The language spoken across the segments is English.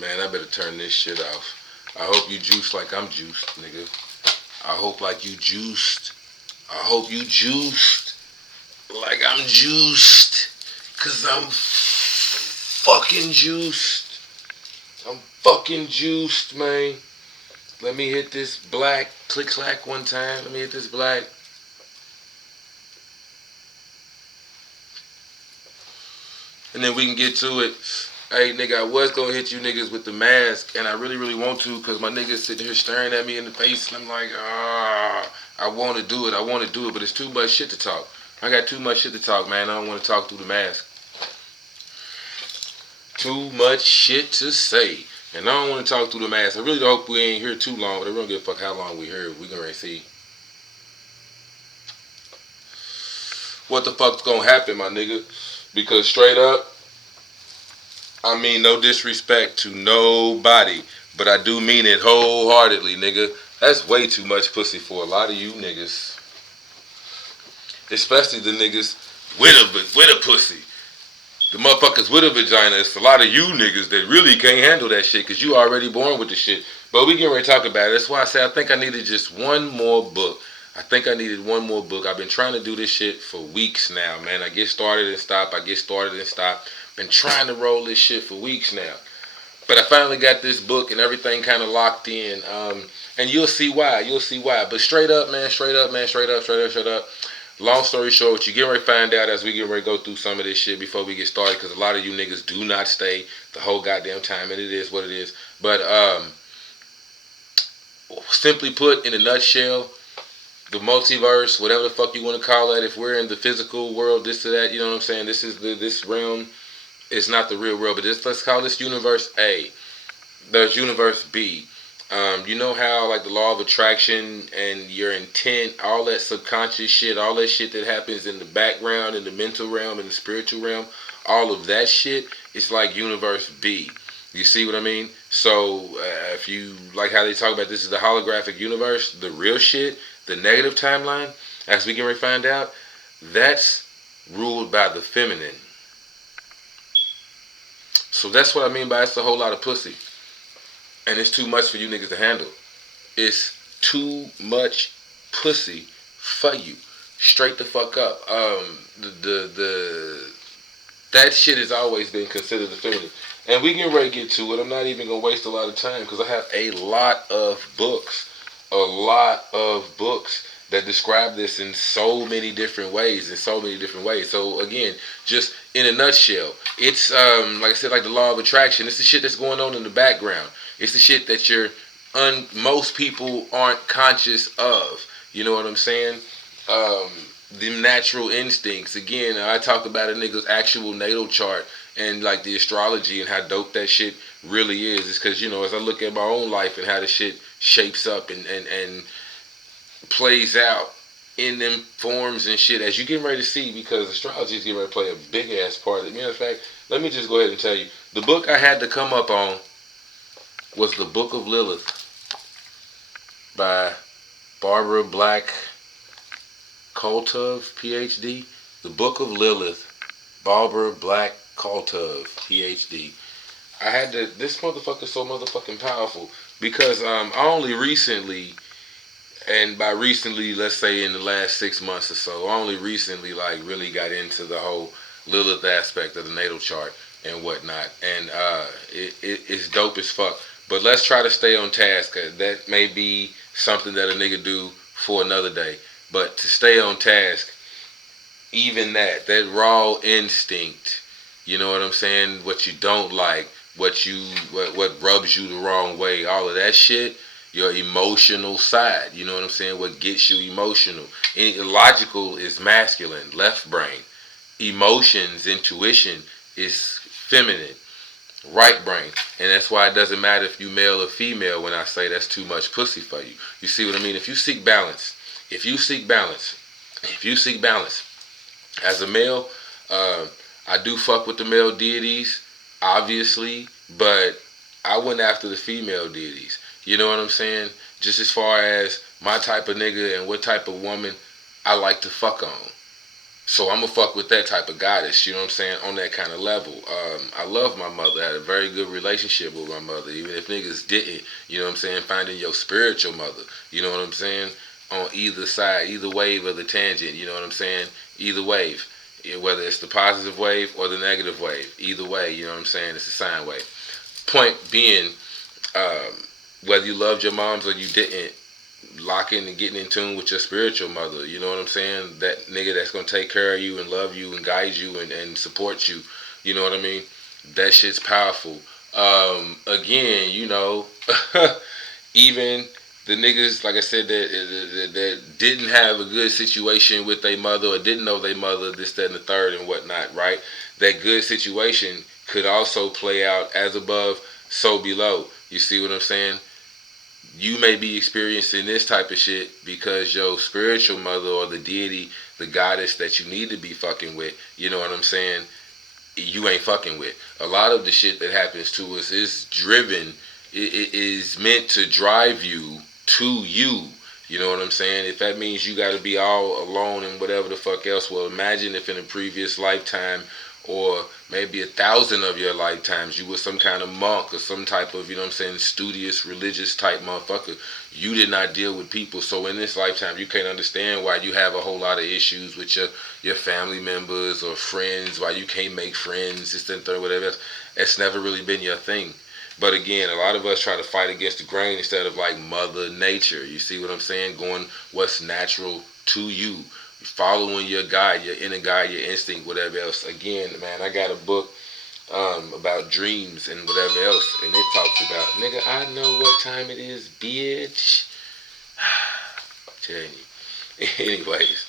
Man, I better turn this shit off. I hope you juiced like I'm juiced, nigga. I hope like you juiced. I hope you juiced like I'm juiced. Cause I'm fucking juiced. I'm fucking juiced, man. Let me hit this black. Click clack one time. Let me hit this black. And then we can get to it. Hey, nigga, I was gonna hit you niggas with the mask, and I really, really want to, cause my niggas sitting here staring at me in the face, and I'm like, I want to do it, but it's too much shit to talk. I got too much shit to talk, man. I don't want to talk through the mask. Too much shit to say, and I don't want to talk through the mask. I really hope we ain't here too long, but I don't give a fuck how long we here. We gonna see what the fuck's gonna happen, my nigga. Because straight up, I mean no disrespect to nobody, but I do mean it wholeheartedly, nigga. That's way too much pussy for a lot of you niggas. Especially the niggas with a pussy. The motherfuckers with a vagina. It's a lot of you niggas that really can't handle that shit because you already born with the shit. But we getting ready to talk about it. That's why I say I think I needed just one more book. I think I needed one more book. I've been trying to do this shit for weeks now, man. I get started and stop. I get started and stop. Been trying to roll this shit for weeks now. But I finally got this book and everything kind of locked in. And you'll see why. You'll see why. But straight up, man. Straight up, man. Straight up, straight up, straight up. Long story short, what you get ready to find out as we get ready to go through some of this shit before we get started, because a lot of you niggas do not stay the whole goddamn time, and it is what it is. But simply put, in a nutshell, the multiverse, whatever the fuck you want to call it, if we're in the physical world, this or that, you know what I'm saying? This is this realm. It's not the real world, but let's call this universe A. There's universe B. You know how like the law of attraction and your intent, all that subconscious shit, all that shit that happens in the background, in the mental realm, in the spiritual realm, all of that shit is like universe B. You see what I mean? So if you like how they talk about this is the holographic universe, the real shit, the negative timeline, as we can find out, that's ruled by the feminine. So that's what I mean by it's a whole lot of pussy. And it's too much for you niggas to handle. It's too much pussy for you. Straight the fuck up. That shit has always been considered the feminine. And we get ready to get to it. I'm not even gonna waste a lot of time because I have a lot of books. A lot of books that describe this in so many different ways. So again, just in a nutshell, it's like I said, like the law of attraction. It's the shit that's going on in the background. It's the shit that most people aren't conscious of. You know what I'm saying? The natural instincts. Again, I talk about a nigga's actual natal chart and like the astrology and how dope that shit really is. It's because, you know, as I look at my own life and how the shit shapes up and plays out in them forms and shit as you getting ready to see, because astrology is getting ready to play a big ass part. As a matter of fact, let me just go ahead and tell you. The book I had to come up on was The Book of Lilith by Barbara Black Koltov, PhD. The Book of Lilith, Barbara Black Koltov, PhD. I had to. This motherfucker's so motherfucking powerful because I only recently, and by recently, let's say in the last 6 months or so, I only recently like really got into the whole Lilith aspect of the natal chart and whatnot, and it's dope as fuck. But let's try to stay on task. That may be something that a nigga do for another day. But to stay on task, even that raw instinct, you know what I'm saying? What you don't like, what rubs you the wrong way, all of that shit, your emotional side, you know what I'm saying? What gets you emotional. Logical is masculine, left brain. Emotions, intuition is feminine, right brain. And that's why it doesn't matter if you male or female when I say that's too much pussy for you. You see what I mean? If you seek balance as a male, I do fuck with the male deities, obviously, but I went after the female deities. You know what I'm saying? Just as far as my type of nigga and what type of woman I like to fuck on. So I'm gonna fuck with that type of goddess, you know what I'm saying, on that kind of level. I love my mother. I had a very good relationship with my mother, even if niggas didn't, you know what I'm saying, finding your spiritual mother, you know what I'm saying, on either side, either wave of the tangent, you know what I'm saying, either wave, whether it's the positive wave or the negative wave, either way, you know what I'm saying, it's a sine wave. Point being, um, whether you loved your moms or you didn't, locking and getting in tune with your spiritual mother. You know what I'm saying? That nigga that's gonna take care of you and love you and guide you and support you. You know what I mean? That shit's powerful. Again, you know, even the niggas, like I said, that didn't have a good situation with their mother or didn't know their mother, this, that, and the third and whatnot, right? That good situation could also play out as above, so below. You see what I'm saying? You may be experiencing this type of shit because your spiritual mother or the deity, the goddess that you need to be fucking with, you know what I'm saying, you ain't fucking with. A lot of the shit that happens to us is driven, it is meant to drive you to you. You know what I'm saying? If that means you got to be all alone and whatever the fuck else, well, imagine if in a previous lifetime or maybe 1,000 of your lifetimes you were some kind of monk or some type of, you know what I'm saying, studious, religious type motherfucker. You did not deal with people. So in this lifetime, you can't understand why you have a whole lot of issues with your family members or friends, why you can't make friends, this, and third, whatever else. It's never really been your thing. But again, a lot of us try to fight against the grain instead of like Mother Nature. You see what I'm saying? Going what's natural to you. Following your guide, your inner guide, your instinct, whatever else. Again, man, I got a book about dreams and whatever else. And it talks about, nigga, I know what time it is, bitch. I'm telling you. Anyways,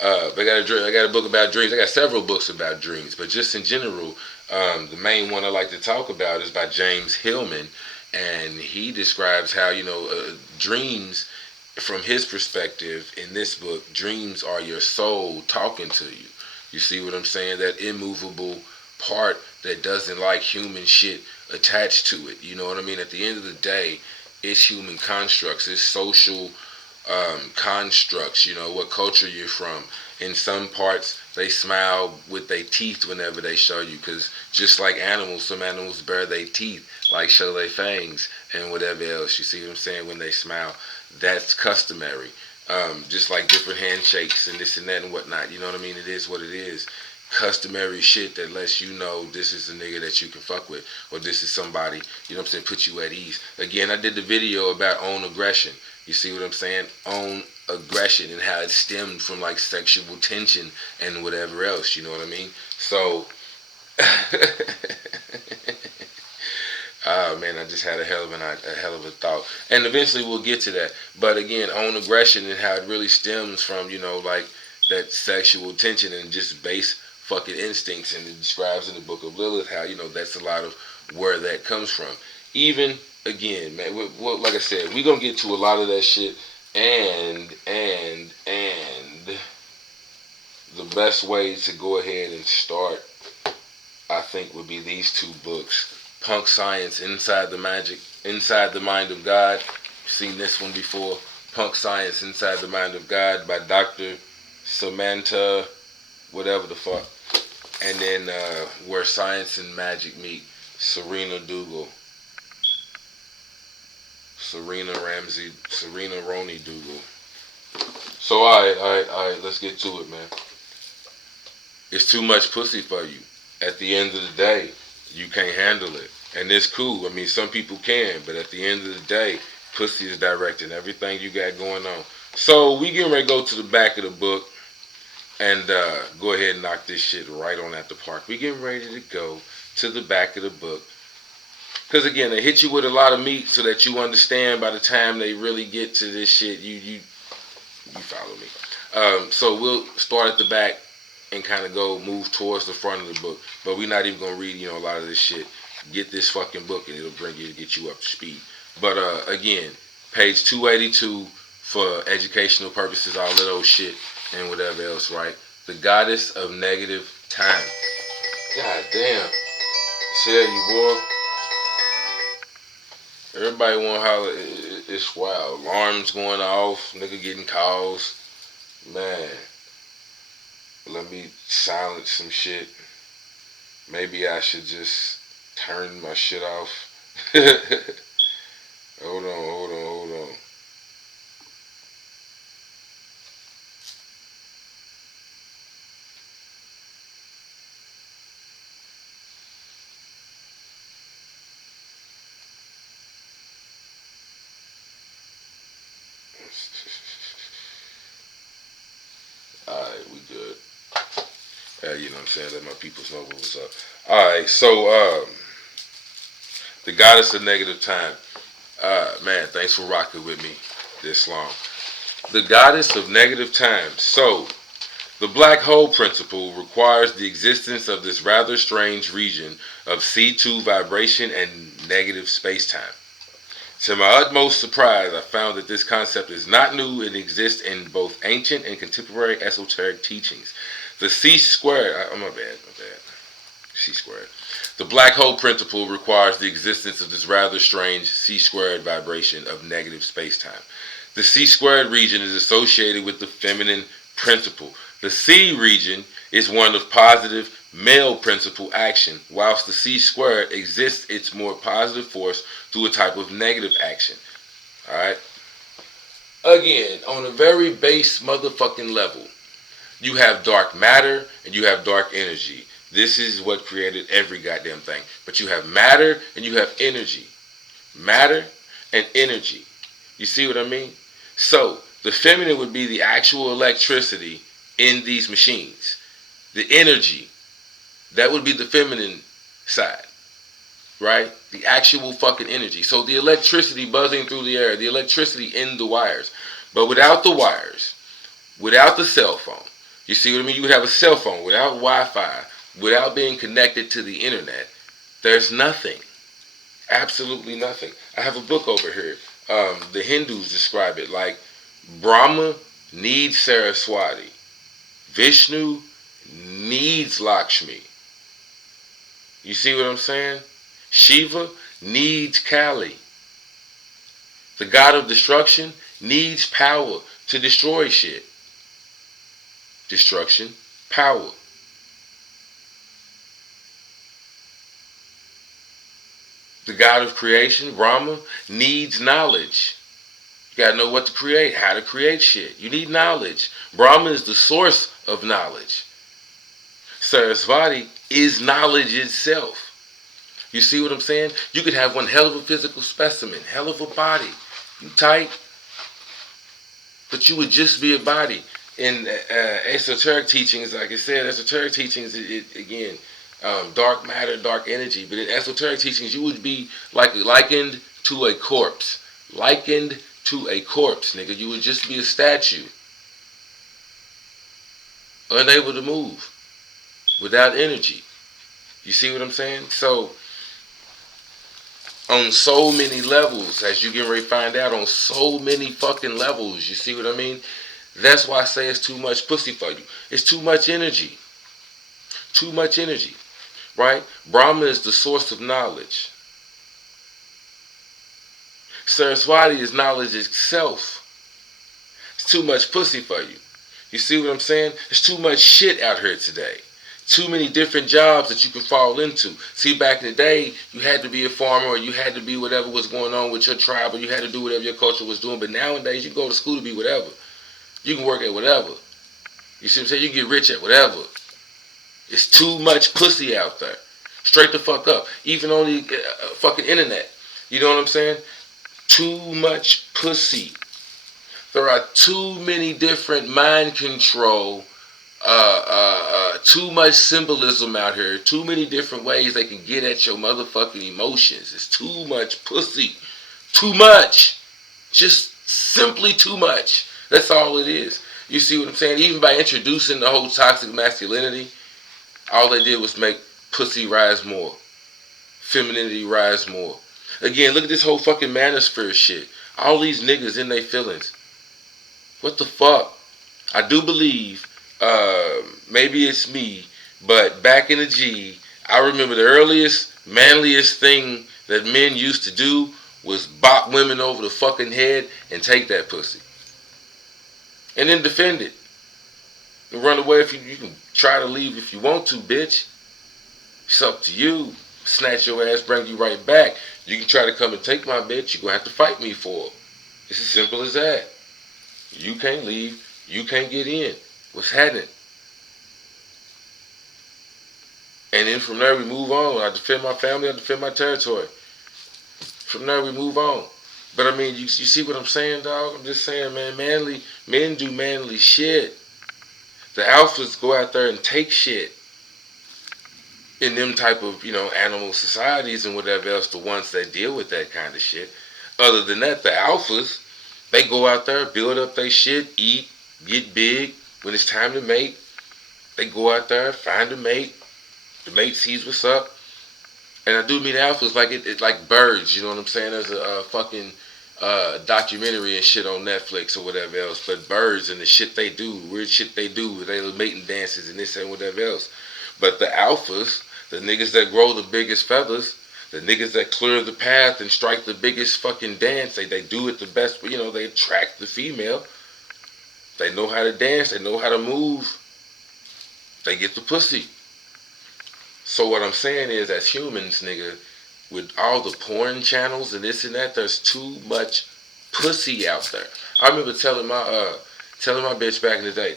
but I got a book about dreams. I got several books about dreams, but just in general, the main one I like to talk about is by James Hillman, and he describes how, you know, dreams, from his perspective in this book, dreams are your soul talking to you. You see what I'm saying? That immovable part that doesn't like human shit attached to it. You know what I mean? At the end of the day, it's human constructs, it's social constructs, you know, what culture you're from. In some parts, they smile with their teeth whenever they show you, because just like animals, some animals bare their teeth, like show their fangs and whatever else. You see what I'm saying? When they smile, that's customary. Just like different handshakes and this and that and whatnot. You know what I mean? It is what it is. Customary shit that lets you know this is the nigga that you can fuck with, or this is somebody, you know what I'm saying, put you at ease. Again, I did the video about own aggression. You see what I'm saying? Own aggression and how it stemmed from like sexual tension and whatever else. You know what I mean? So, oh man, I just had a hell of a thought, and eventually we'll get to that. But again, own aggression and how it really stems from, you know, like that sexual tension and just base fucking instincts. And it describes in the Book of Lilith how, you know, that's a lot of where that comes from. Even again, man, like I said, we gonna get to a lot of that shit, and the best way to go ahead and start, I think, would be these two books. Punk Science, Inside the Mind of God. You've seen this one before. Punk Science, Inside the Mind of God by Dr. Samantha, whatever the fuck. And then Where Science and Magic Meet, Serena Dougal. Serena Roney Dougal. So, alright, let's get to it, man. It's too much pussy for you. At the end of the day, you can't handle it. And it's cool. I mean, some people can, but at the end of the day, pussy is directing everything you got going on. So we getting ready to go to the back of the book and go ahead and knock this shit right on at the park. We getting ready to go to the back of the book. Because again, they hit you with a lot of meat so that you understand by the time they really get to this shit, you follow me. So we'll start at the back and kind of move towards the front of the book. But we're not even going to read, you know, a lot of this shit. Get this fucking book and it'll bring you to get you up to speed. But again, page 282 for educational purposes, all that old shit and whatever else, right? The Goddess of Negative Time. God damn. Tell you, boy. Everybody want to holler. It's wild. Alarms going off. Nigga getting calls. Man. let me silence some shit. Maybe I should just turn my shit off. Hold on. Alright, we good. You know what I'm saying? Let my people know what's up. Alright, so the goddess of negative time. Man, thanks for rocking with me this long. The goddess of negative time. So, the black hole principle requires the existence of this rather strange region of C2 vibration and negative space-time. To my utmost surprise, I found that this concept is not new and exists in both ancient and contemporary esoteric teachings. The C squared, my bad. C squared. The black hole principle requires the existence of this rather strange C squared vibration of negative space-time. The C squared region is associated with the feminine principle. The C region is one of positive male principle action, whilst the C squared exists its more positive force through a type of negative action. Alright? Again, on a very base motherfucking level, you have dark matter and you have dark energy. This is what created every goddamn thing. But you have matter and you have energy. Matter and energy. You see what I mean? So, the feminine would be the actual electricity in these machines. The energy. That would be the feminine side. Right? The actual fucking energy. So the electricity buzzing through the air. The electricity in the wires. But without the wires. Without the cell phone. You see what I mean? You would have a cell phone without Wi-Fi. Without being connected to the internet. There's nothing. Absolutely nothing. I have a book over here. The Hindus describe it like Brahma needs Saraswati. Vishnu needs Lakshmi. You see what I'm saying? Shiva needs Kali. The god of destruction needs power to destroy shit. Destruction, power. The god of creation, Brahma, needs knowledge. You gotta know what to create, how to create shit. You need knowledge. Brahma is the source of knowledge. Sarasvati is knowledge itself. You see what I'm saying? You could have one hell of a physical specimen, hell of a body. You tight, but you would just be a body. In esoteric teachings, like I said, esoteric teachings, again, dark matter, dark energy. But in esoteric teachings, you would be like likened to a corpse. Likened to a corpse, nigga. You would just be a statue. Unable to move. Without energy. You see what I'm saying? So, on so many levels, as you get ready to find out, on so many fucking levels, you see what I mean? That's why I say it's too much pussy for you. It's too much energy. Too much energy. Right? Brahma is the source of knowledge. Saraswati is knowledge itself. It's too much pussy for you. You see what I'm saying? There's too much shit out here today. Too many different jobs that you can fall into. See, back in the day, you had to be a farmer or you had to be whatever was going on with your tribe or you had to do whatever your culture was doing. But nowadays, you can go to school to be whatever. You can work at whatever. You see what I'm saying? You can get rich at whatever. It's too much pussy out there. Straight the fuck up. Even on the fucking internet. You know what I'm saying? Too much pussy. There are too many different mind control, too much symbolism out here. Too many different ways they can get at your motherfucking emotions. It's too much pussy. Too much. Just simply too much. That's all it is. You see what I'm saying? Even by introducing the whole toxic masculinity, all they did was make pussy rise more. Femininity rise more. Again, look at this whole fucking manosphere shit. All these niggas in their feelings. What the fuck? I do believe, maybe it's me, but back in the G, I remember the earliest, manliest thing that men used to do was bop women over the fucking head and take that pussy. And then defend it. And run away if you can Try to leave if you want to, bitch. It's up to you. Snatch your ass, bring you right back. You can try to come and take my bitch. You're going to have to fight me for it. It's as simple as that. You can't leave. You can't get in. What's happening? And then from there we move on. I defend my family. I defend my territory. From there we move on. But I mean, you see what I'm saying, dog? I'm just saying, man, men do manly shit. The alphas go out there and take shit. In them type of, animal societies and whatever else, the ones that deal with that kind of shit. Other than that, the alphas, they go out there, build up their shit, eat, get big. When it's time to mate, they go out there, find a mate. The mate sees what's up. And I do mean alphas like it like birds, you know what I'm saying? There's a fucking documentary and shit on Netflix or whatever else. But birds and the shit they do, weird shit they do, they mating dances and this and whatever else. But the alphas, the niggas that grow the biggest feathers, the niggas that clear the path and strike the biggest fucking dance, they do it the best, they attract the female. They know how to dance, they know how to move. They get the pussy. So what I'm saying is, as humans, nigga, with all the porn channels and this and that, there's too much pussy out there. I remember telling my bitch back in the day,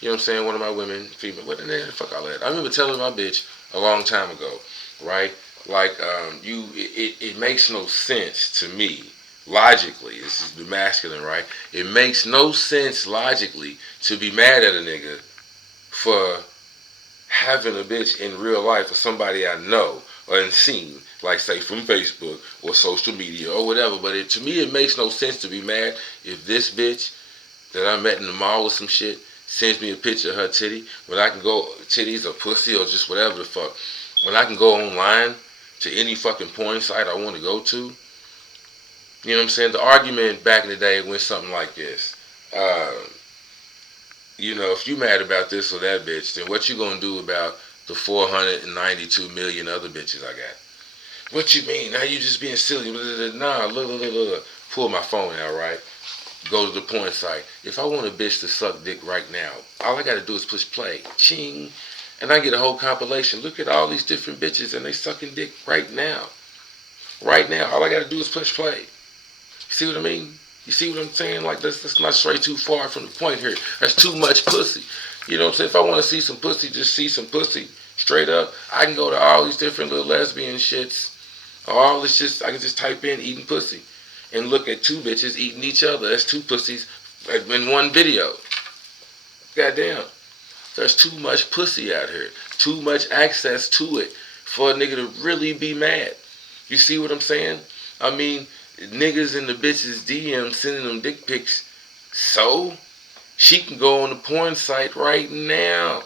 you know what I'm saying, one of my women, female, what the hell, fuck all that. I remember telling my bitch a long time ago, right? Like, it makes no sense to me, logically, this is the masculine, right? It makes no sense logically to be mad at a nigga for having a bitch in real life or somebody I know or seen, like say from Facebook or social media or whatever. But to me, it makes no sense to be mad if this bitch that I met in the mall or some shit sends me a picture of her titty, when I can go, titties or pussy or just whatever the fuck, when I can go online to any fucking porn site I want to go to. You know what I'm saying? The argument back in the day went something like this. If you mad about this or that bitch, then what you gonna do about the 492 million other bitches I got? What you mean? Now you just being silly. Nah, look. Pull my phone out, right? Go to the porn site. If I want a bitch to suck dick right now, all I gotta do is push play. Ching. And I get a whole compilation. Look at all these different bitches and they sucking dick right now. Right now. All I gotta do is push play. You see what I mean? You see what I'm saying? Like, let's not stray too far from the point here. That's too much pussy. You know what I'm saying? If I want to see some pussy, just see some pussy. Straight up. I can go to all these different little lesbian shits. Or all this just, I can just type in eating pussy. And look at two bitches eating each other. That's two pussies in one video. Goddamn. There's too much pussy out here. Too much access to it for a nigga to really be mad. You see what I'm saying? I mean, niggas in the bitches DM sending them dick pics. So, she can go on the porn site right now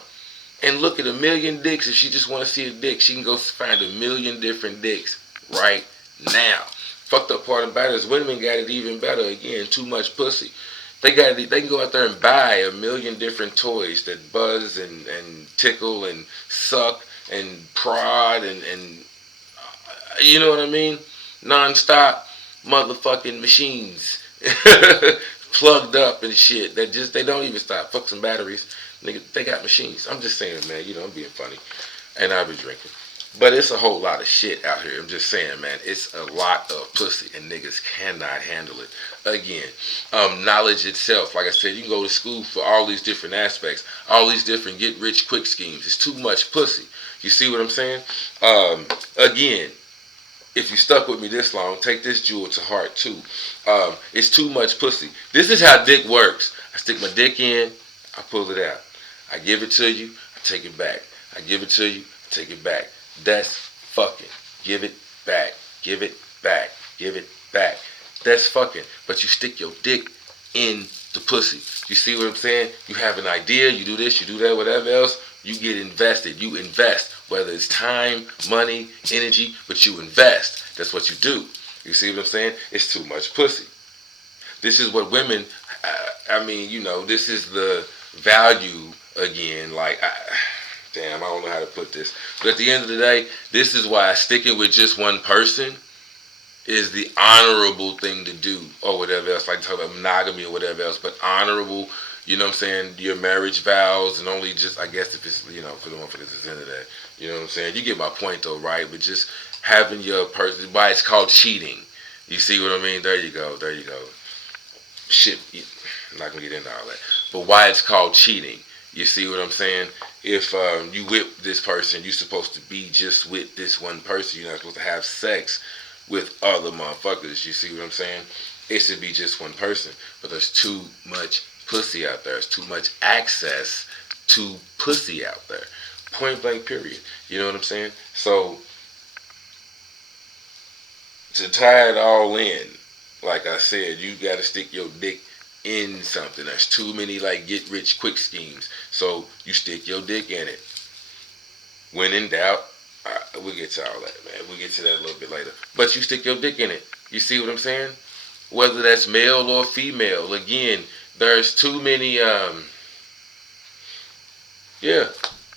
and look at a million dicks. If she just want to see a dick, she can go find a million different dicks right now. Fucked up part about it is women got it even better. Again, too much pussy. They can go out there and buy a million different toys that buzz and tickle and suck and prod and you know what I mean? Non-stop motherfucking machines plugged up and shit that just, they don't even stop. Fuck some batteries. Nigga, they got machines. I'm just saying, man, I'm being funny. And I be drinking. But it's a whole lot of shit out here. I'm just saying, man, it's a lot of pussy and niggas cannot handle it. Again, knowledge itself, like I said, you can go to school for all these different aspects, all these different get rich quick schemes. It's too much pussy. You see what I'm saying? Again, if you stuck with me this long, take this jewel to heart too. It's too much pussy. This is how dick works. I stick my dick in, I pull it out. I give it to you, I take it back. I give it to you, I take it back. That's fucking. Give it back. Give it back. Give it back. That's fucking. But you stick your dick in the pussy. You see what I'm saying? You have an idea, you do this, you do that, whatever else. You get invested. You invest. Whether it's time, money, energy, but you invest. That's what you do. You see what I'm saying? It's too much pussy. This is what women, this is the value again. Like, damn, I don't know how to put this. But at the end of the day, this is why sticking with just one person is the honorable thing to do, or whatever else. Like talk about monogamy or whatever else, but honorable. You know what I'm saying? Your marriage vows, and only just, I guess, if it's, for the one for this is into that. You know what I'm saying? You get my point though, right? But just having your person, why it's called cheating. You see what I mean? There you go. There you go. Shit, I'm not gonna get into all that. But why it's called cheating? You see what I'm saying? If you with this person, you're supposed to be just with this one person. You're not supposed to have sex with other motherfuckers. You see what I'm saying? It should be just one person. But there's too much pussy out there. There's too much access to pussy out there. Point blank, period. You know what I'm saying? So, to tie it all in, like I said, you got to stick your dick in something. There's too many like get rich quick schemes. So you stick your dick in it. When in doubt, we'll get to all that, man. We'll get to that a little bit later. But you stick your dick in it. You see what I'm saying? Whether that's male or female. Again, there's too many,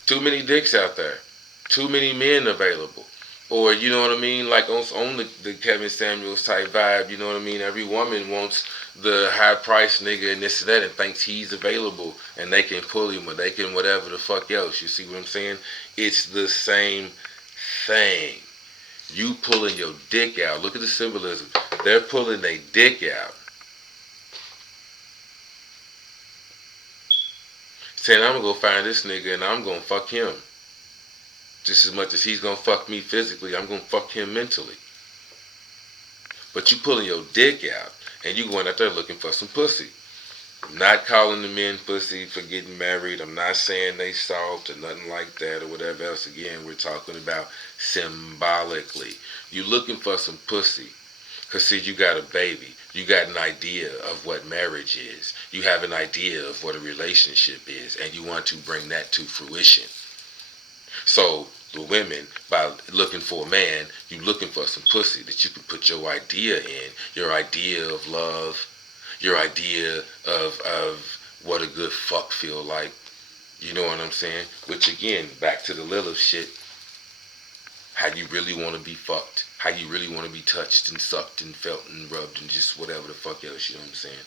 too many dicks out there. Too many men available. Or, you know what I mean? Like on the Kevin Samuels type vibe, you know what I mean? Every woman wants the high price nigga and this and that and thinks he's available and they can pull him or they can whatever the fuck else. You see what I'm saying? It's the same thing. You pulling your dick out. Look at the symbolism. They're pulling their dick out. Saying, I'm going to go find this nigga and I'm going to fuck him. Just as much as he's going to fuck me physically, I'm going to fuck him mentally. But you pulling your dick out and you going out there looking for some pussy. I'm not calling the men pussy for getting married. I'm not saying they soft or nothing like that or whatever else. Again, we're talking about symbolically. You looking for some pussy because, see, you got a baby. You got an idea of what marriage is. You have an idea of what a relationship is, and you want to bring that to fruition. So the women, by looking for a man, you looking for some pussy that you can put your idea in, your idea of love, your idea of what a good fuck feel like. You know what I'm saying? Which again, back to the Lilith shit. How you really want to be fucked. How you really want to be touched and sucked and felt and rubbed and just whatever the fuck else, you know what I'm saying?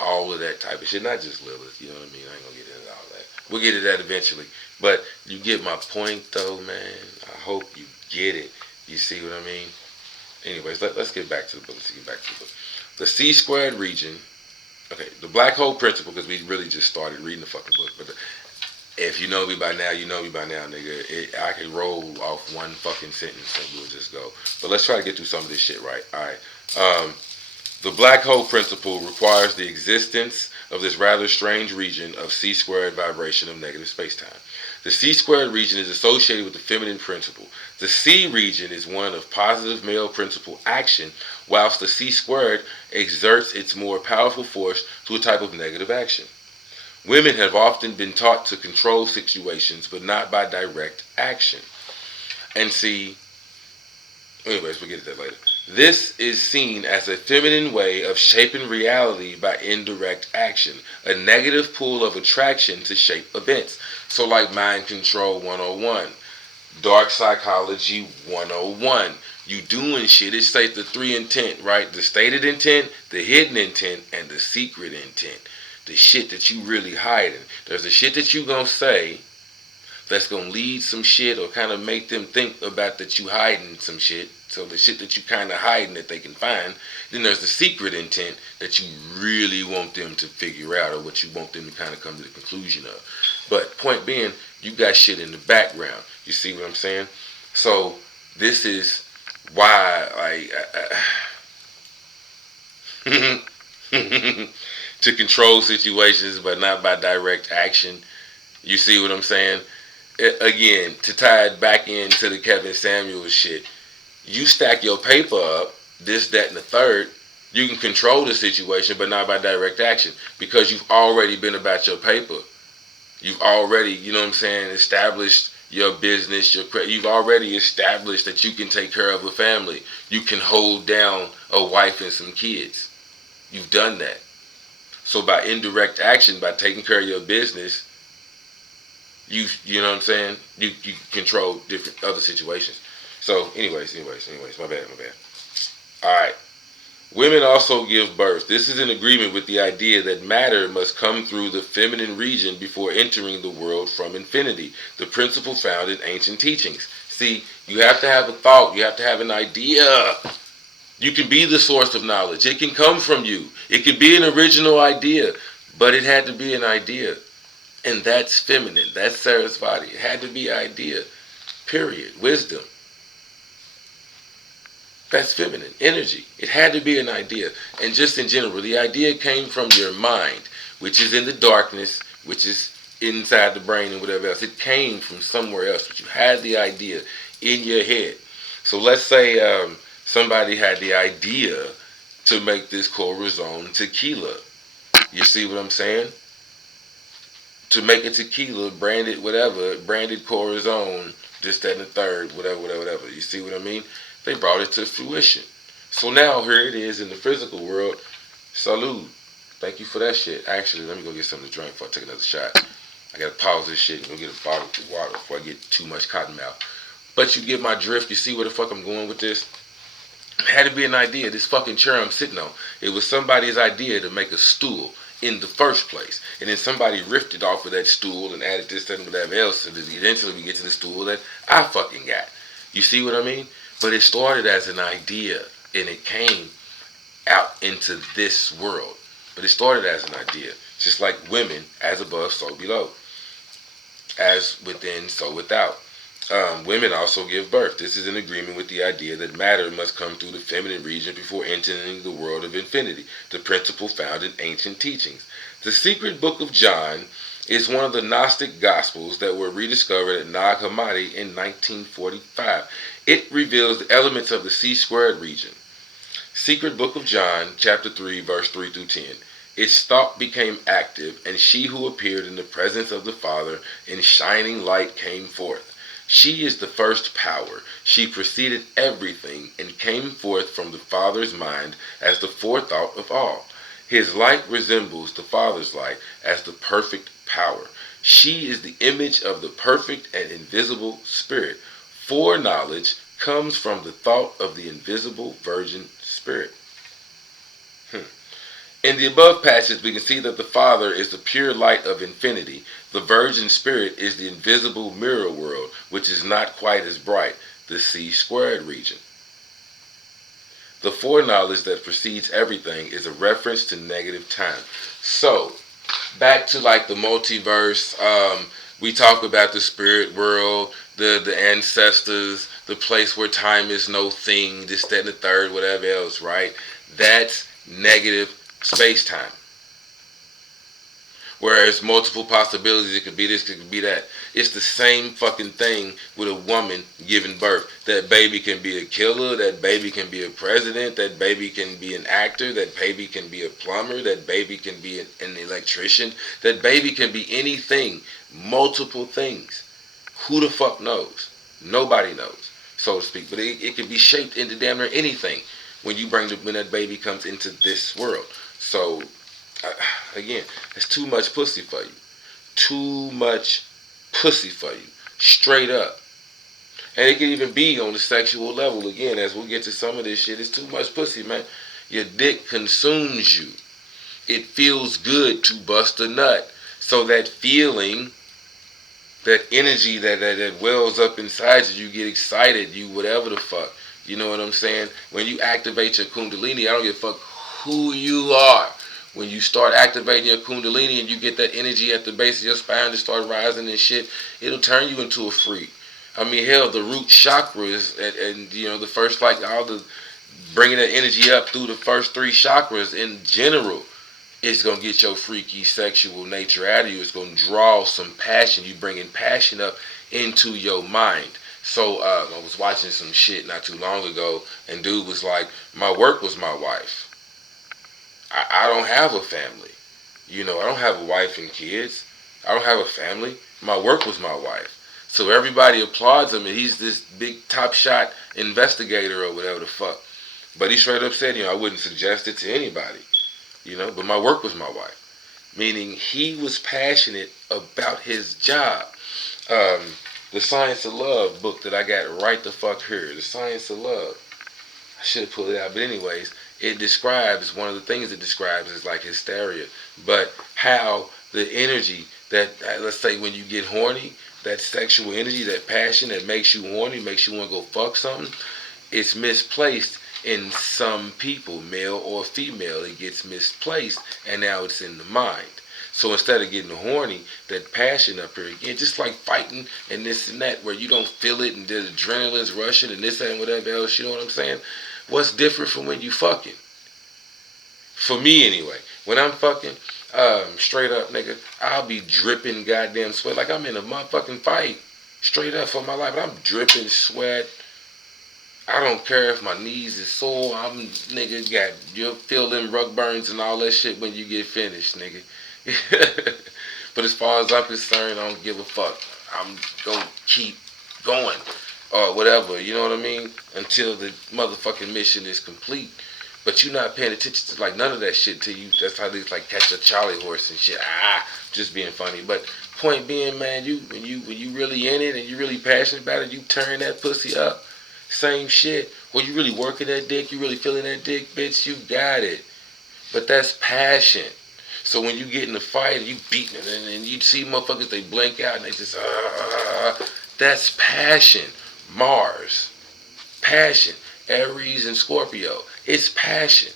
All of that type of shit. Not just Lilith, you know what I mean? I ain't gonna get into all that. We'll get to that eventually. But you get my point though, man. I hope you get it. You see what I mean? Anyways, let's get back to the book. The C squared region. Okay, the black hole principle, because we really just started reading the fucking book. But if you know me by now, you know me by now, nigga. I can roll off one fucking sentence and we'll just go. But let's try to get through some of this shit, right? All right. The black hole principle requires the existence of this rather strange region of C squared vibration of negative spacetime. The C squared region is associated with the feminine principle. The C region is one of positive male principle action, whilst the C squared exerts its more powerful force to a type of negative action. Women have often been taught to control situations, but not by direct action. And see, anyways, we'll get to that later. This is seen as a feminine way of shaping reality by indirect action, a negative pull of attraction to shape events. So like mind control 101, dark psychology 101. You doing shit, it states the three intent, right? The stated intent, the hidden intent, and the secret intent. The shit that you really hiding. There's the shit that you gonna say that's gonna lead some shit or kind of make them think about that you hiding some shit. So the shit that you kind of hiding that they can find. Then there's the secret intent that you really want them to figure out or what you want them to kind of come to the conclusion of. But point being, you got shit in the background. You see what I'm saying? So this is why to control situations but not by direct action. You see what I'm saying? Again, to tie it back into the Kevin Samuels shit, you stack your paper up, this, that, and the third, you can control the situation, but not by direct action, because you've already been about your paper. You've already, you know what I'm saying, established your business, you've already established that you can take care of a family. You can hold down a wife and some kids. You've done that. So by indirect action, by taking care of your business, you know what I'm saying, you control different other situations. So anyways, my bad. Alright. Women also give birth. This is in agreement with the idea that matter must come through the feminine region before entering the world from infinity, the principle found in ancient teachings. See, you have to have a thought, you have to have an idea. You can be the source of knowledge. It can come from you. It can be an original idea, but it had to be an idea. And that's feminine. That's Sarasvati. It had to be idea. Period. Wisdom. That's feminine. Energy. It had to be an idea. And just in general, the idea came from your mind, which is in the darkness, which is inside the brain and whatever else. It came from somewhere else, but you had the idea in your head. So let's say somebody had the idea to make this Corazon tequila. You see what I'm saying? To make a tequila, branded whatever, branded Corazon, this, that, and the third, whatever, whatever, whatever. You see what I mean? They brought it to fruition. So now here it is in the physical world. Salud. Thank you for that shit. Actually, let me go get something to drink before I take another shot. I gotta pause this shit and go get a bottle of water before I get too much cotton mouth. But you get my drift. You see where the fuck I'm going with this? It had to be an idea. This fucking chair I'm sitting on, it was somebody's idea to make a stool in the first place. And then somebody riffed off of that stool and added this and whatever else. And then eventually we get to the stool that I fucking got. You see what I mean? But it started as an idea and it came out into this world. But it started as an idea. Just like women, as above, so below. As within, so without. Women also give birth. This is in agreement with the idea that matter must come through the feminine region before entering the world of infinity, the principle found in ancient teachings. The secret book of John is one of the Gnostic Gospels that were rediscovered at Nag Hammadi in 1945. It reveals the elements of the C-squared region. Secret book of John, chapter 3, verse 3 through 10. Its thought became active, and she who appeared in the presence of the Father in shining light came forth. She is the first power. She preceded everything and came forth from the Father's mind as the forethought of all. His light resembles the Father's light as the perfect power. She is the image of the perfect and invisible Spirit. Foreknowledge comes from the thought of the invisible Virgin Spirit. In the above passage, we can see that the Father is the pure light of infinity. The Virgin Spirit is the invisible mirror world, which is not quite as bright, the C-squared region. The foreknowledge that precedes everything is a reference to negative time. So, back to like the multiverse, we talk about the spirit world, the ancestors, the place where time is no thing, this, that, and the third, whatever else, right? That's negative space-time. Whereas multiple possibilities, it could be this, it could be that. It's the same fucking thing with a woman giving birth. That baby can be a killer, that baby can be a president, that baby can be an actor, that baby can be a plumber, that baby can be an electrician, that baby can be anything, multiple things. Who the fuck knows? Nobody knows, so to speak. But it can be shaped into damn near anything when that baby comes into this world. So, again, it's too much pussy for you. Too much pussy for you. Straight up. And it can even be on the sexual level. Again, as we get to some of this shit, it's too much pussy, man. Your dick consumes you. It feels good to bust a nut. So that feeling, that energy that wells up inside you, you get excited, you whatever the fuck. You know what I'm saying? When you activate your kundalini, I don't give a fuck who you are. When you start activating your kundalini and you get that energy at the base of your spine to start rising and shit, it'll turn you into a freak. I mean, hell, the root chakras and you know, the first, like, all the bringing that energy up through the first three chakras in general, it's going to get your freaky sexual nature out of you. It's going to draw some passion. You bringing passion up into your mind. So I was watching some shit not too long ago, and dude was like, my work was my wife. I don't have a family. You know, I don't have a wife and kids. I don't have a family. My work was my wife. So everybody applauds him, and he's this big top shot investigator or whatever the fuck. But he straight up said, you know, I wouldn't suggest it to anybody. You know, but my work was my wife. Meaning he was passionate about his job. The Science of Love book that I got right the fuck here. The Science of Love. I should have pulled it out. But anyways, it describes, one of the things it describes is like hysteria. But how the energy that, let's say when you get horny, that sexual energy, that passion that makes you horny, makes you want to go fuck something, it's misplaced in some people, male or female. It gets misplaced, and now it's in the mind. So instead of getting horny, that passion up here again, just like fighting and this and that, where you don't feel it and the adrenaline's rushing and this that, and whatever else, you know what I'm saying? What's different from when you fucking? For me anyway, when I'm fucking, straight up, nigga, I'll be dripping goddamn sweat like I'm in a motherfucking fight. Straight up for my life, I'm dripping sweat. I don't care if my knees is sore. You'll feel them rug burns and all that shit when you get finished, nigga. But as far as I'm concerned, I don't give a fuck. I'm gonna keep going or whatever, you know what I mean? Until the motherfucking mission is complete. But you're not paying attention to like none of that shit till you. That's how they like catch a Charlie horse and shit. Just being funny. But point being, man, when you really in it and you really passionate about it, you turn that pussy up. Same shit. When you really working that dick, you really feeling that dick, bitch, you got it. But that's passion. So when you get in a fight and you beating it and you see motherfuckers, they blank out and they just, that's passion. Mars. Passion. Aries and Scorpio. It's passion.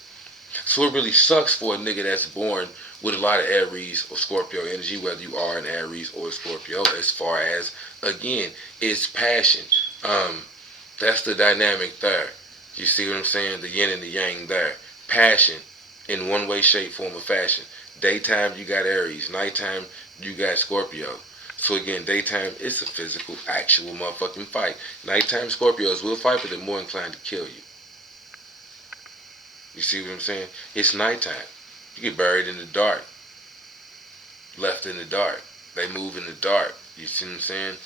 So it really sucks for a nigga that's born with a lot of Aries or Scorpio energy, whether you are an Aries or a Scorpio, as far as, again, it's passion. That's the dynamic there. You see what I'm saying? The yin and the yang there. Passion in one way, shape, form, or fashion. Daytime, you got Aries. Nighttime, you got Scorpio. So again, daytime, it's a physical, actual motherfucking fight. Nighttime Scorpios will fight, but they're more inclined to kill you. You see what I'm saying? It's nighttime. You get buried in the dark. Left in the dark. They move in the dark. You see what I'm saying?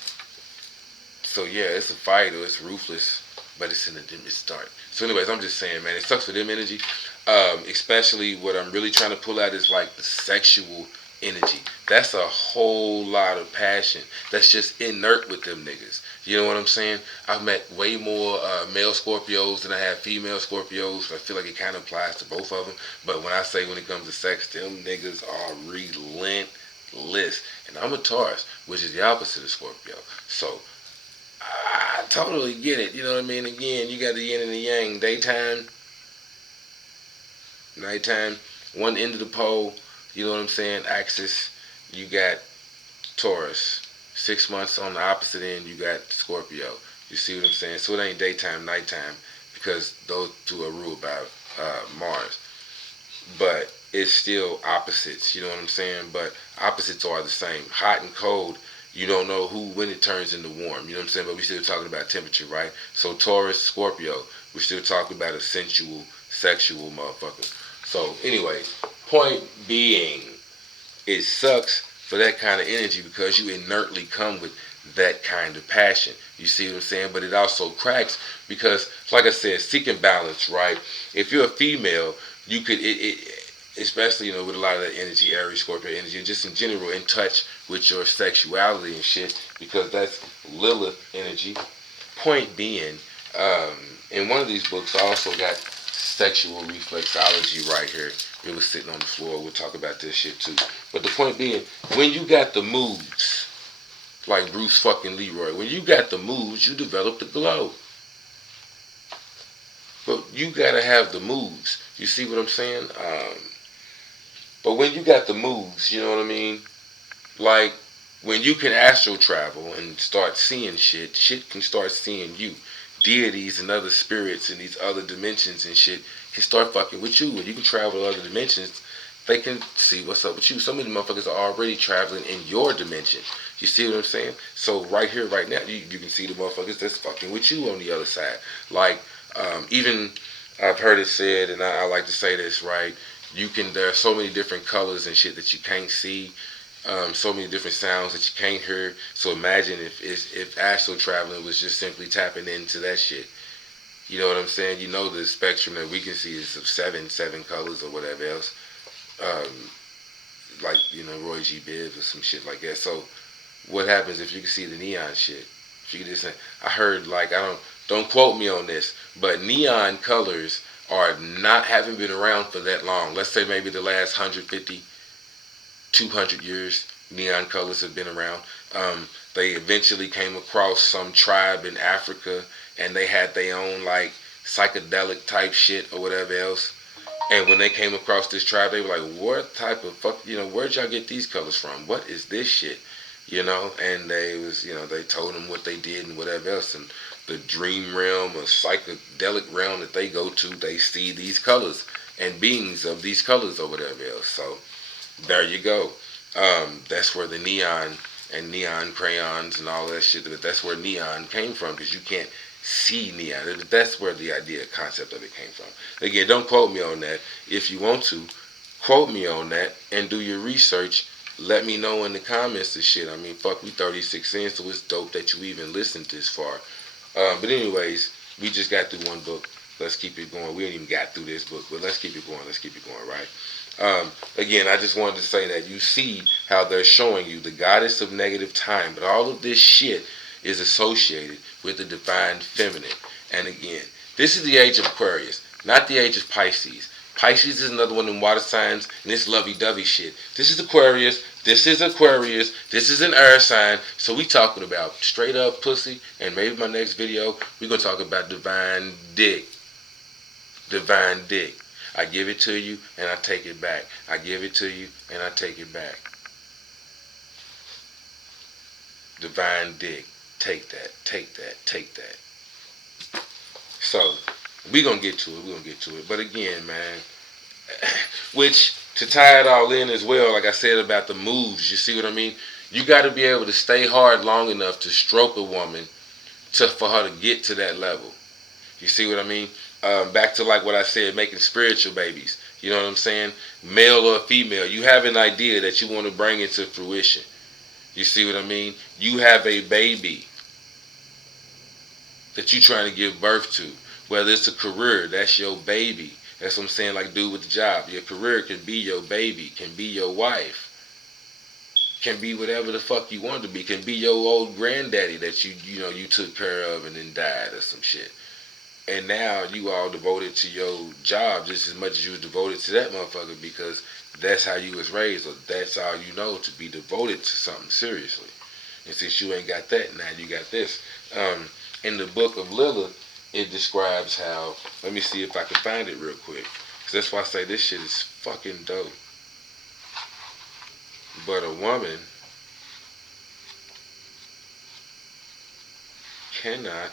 So yeah, it's a fight or it's ruthless, but it's in the it's dark. So anyways, I'm just saying, man, it sucks for them energy. Especially what I'm really trying to pull out is like the sexual energy. That's a whole lot of passion. That's just inert with them niggas. You know what I'm saying? I've met way more male Scorpios than I have female Scorpios. I feel like it kind of applies to both of them. But when I say when it comes to sex, them niggas are relentless. And I'm a Taurus, which is the opposite of Scorpio. So I totally get it. You know what I mean? Again, you got the yin and the yang. Daytime, nighttime, one end of the pole, you know what I'm saying, axis, you got Taurus. 6 months on the opposite end, you got Scorpio. You see what I'm saying? So it ain't daytime, nighttime, because those two are ruled by Mars. But it's still opposites, you know what I'm saying? But opposites are the same. Hot and cold, you don't know when it turns into warm, you know what I'm saying? But we still talking about temperature, right? So Taurus, Scorpio, we're still talking about a sensual, sexual motherfucker. So anyway, point being, it sucks for that kind of energy because you inertly come with that kind of passion. You see what I'm saying? But it also cracks because, like I said, seeking balance, right? If you're a female, you could, especially, you know, with a lot of that energy, Aries, Scorpio energy, and just in general, in touch with your sexuality and shit, because that's Lilith energy. Point being, in one of these books, I also got sexual reflexology right here. It was sitting on the floor. We'll talk about this shit too. But the point being, when you got the moves, like Bruce fucking Leroy, when you got the moves, you develop the glow. But you gotta have the moves. You see what I'm saying? But when you got the moves, you know what I mean? Like, when you can astral travel and start seeing shit, shit can start seeing you. Deities and other spirits in these other dimensions and shit can start fucking with you. When you can travel to other dimensions, they can see what's up with you. Some of the motherfuckers are already traveling in your dimension. You see what I'm saying? So right here, right now, you can see the motherfuckers that's fucking with you on the other side. Like, even I've heard it said, and I like to say this, right? There are so many different colors and shit that you can't see. So many different sounds that you can't hear. So imagine if astral traveling was just simply tapping into that shit. You know what I'm saying? You know the spectrum that we can see is of seven colors or whatever else. Like, you know, Roy G. Biv or some shit like that. So what happens if you can see the neon shit? If you can just, I heard, like, don't quote me on this, but neon colors are not haven't been around for that long. Let's say maybe the last 150, 200 years, neon colors have been around. They eventually came across some tribe in Africa, and they had their own like psychedelic type shit or whatever else. And when they came across this tribe, they were like, "What type of fuck? Where'd y'all get these colors from? What is this shit?" And they told them what they did and whatever else. And the dream realm or psychedelic realm that they go to, they see these colors and beings of these colors or whatever else. So there you go. That's where the neon and neon crayons and all that shit. That's where neon came from, because you can't see neon. That's where the idea, concept of it came from. Again, don't quote me on that. If you want to, quote me on that and do your research. Let me know in the comments and shit. I mean, fuck, we 36 in, so it's dope that you even listened this far. But anyways, we just got through one book. Let's keep it going. We ain't even got through this book, but let's keep it going. Let's keep it going, right? Again, I just wanted to say that you see how they're showing you the goddess of negative time, but all of this shit is associated with the divine feminine. And again, this is the age of Aquarius, not the age of Pisces. Pisces is another one of them water signs, and this lovey-dovey shit. This is Aquarius. This is Aquarius. This is an air sign. So we talking about straight up pussy, and maybe my next video, we're going to talk about divine dick. Divine dick. I give it to you, and I take it back. I give it to you, and I take it back. Divine dick. Take that. Take that. Take that. So, we're going to get to it. We're going to get to it. But again, man, which, to tie it all in as well, like I said about the moves, you see what I mean? You got to be able to stay hard long enough to stroke a woman for her to get to that level. You see what I mean? Back to like what I said, making spiritual babies. You know what I'm saying? Male or female. You have an idea that you want to bring into fruition. You see what I mean? You have a baby that you're trying to give birth to. Whether it's a career, that's your baby. That's what I'm saying, like dude with the job. Your career can be your baby, can be your wife, can be whatever the fuck you want to be, can be your old granddaddy that you took care of and then died or some shit. And now you all devoted to your job just as much as you was devoted to that motherfucker, because that's how you was raised, or that's all you know, to be devoted to something seriously. And since you ain't got that, now you got this. In the book of Lilith, it describes how, let me see if I can find it real quick, because that's why I say this shit is fucking dope. But a woman cannot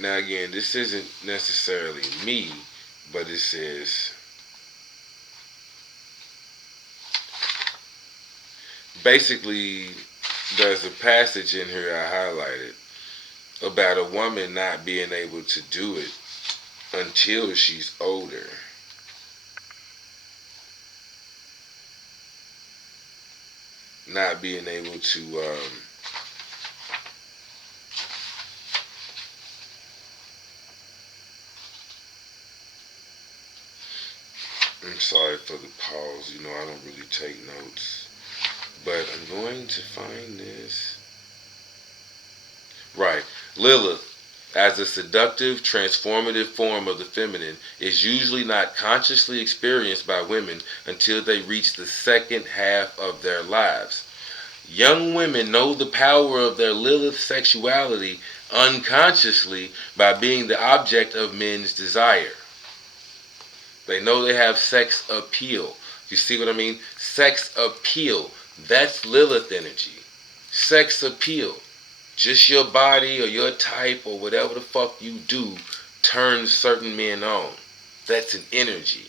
now again, this isn't necessarily me, but it says basically there's a passage in here I highlighted about a woman not being able to do it until she's older. Not being able to I'm sorry for the pause, I don't really take notes. But I'm going to find this. Right. Lilith, as a seductive, transformative form of the feminine, is usually not consciously experienced by women until they reach the second half of their lives. Young women know the power of their Lilith sexuality unconsciously by being the object of men's desire. They know they have sex appeal. You see what I mean? Sex appeal. That's Lilith energy. Sex appeal. Just your body or your type or whatever the fuck you do turns certain men on. That's an energy.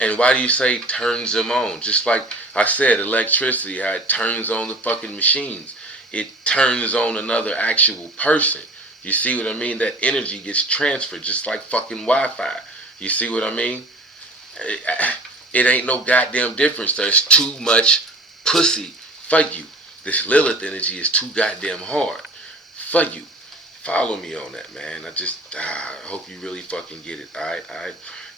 And why do you say turns them on? Just like I said, electricity, how it turns on the fucking machines. It turns on another actual person. You see what I mean? That energy gets transferred just like fucking Wi-Fi. You see what I mean? It ain't no goddamn difference. There's too much pussy for you. This Lilith energy is too goddamn hard for you. Follow me on that, man. I hope you really fucking get it. Alright.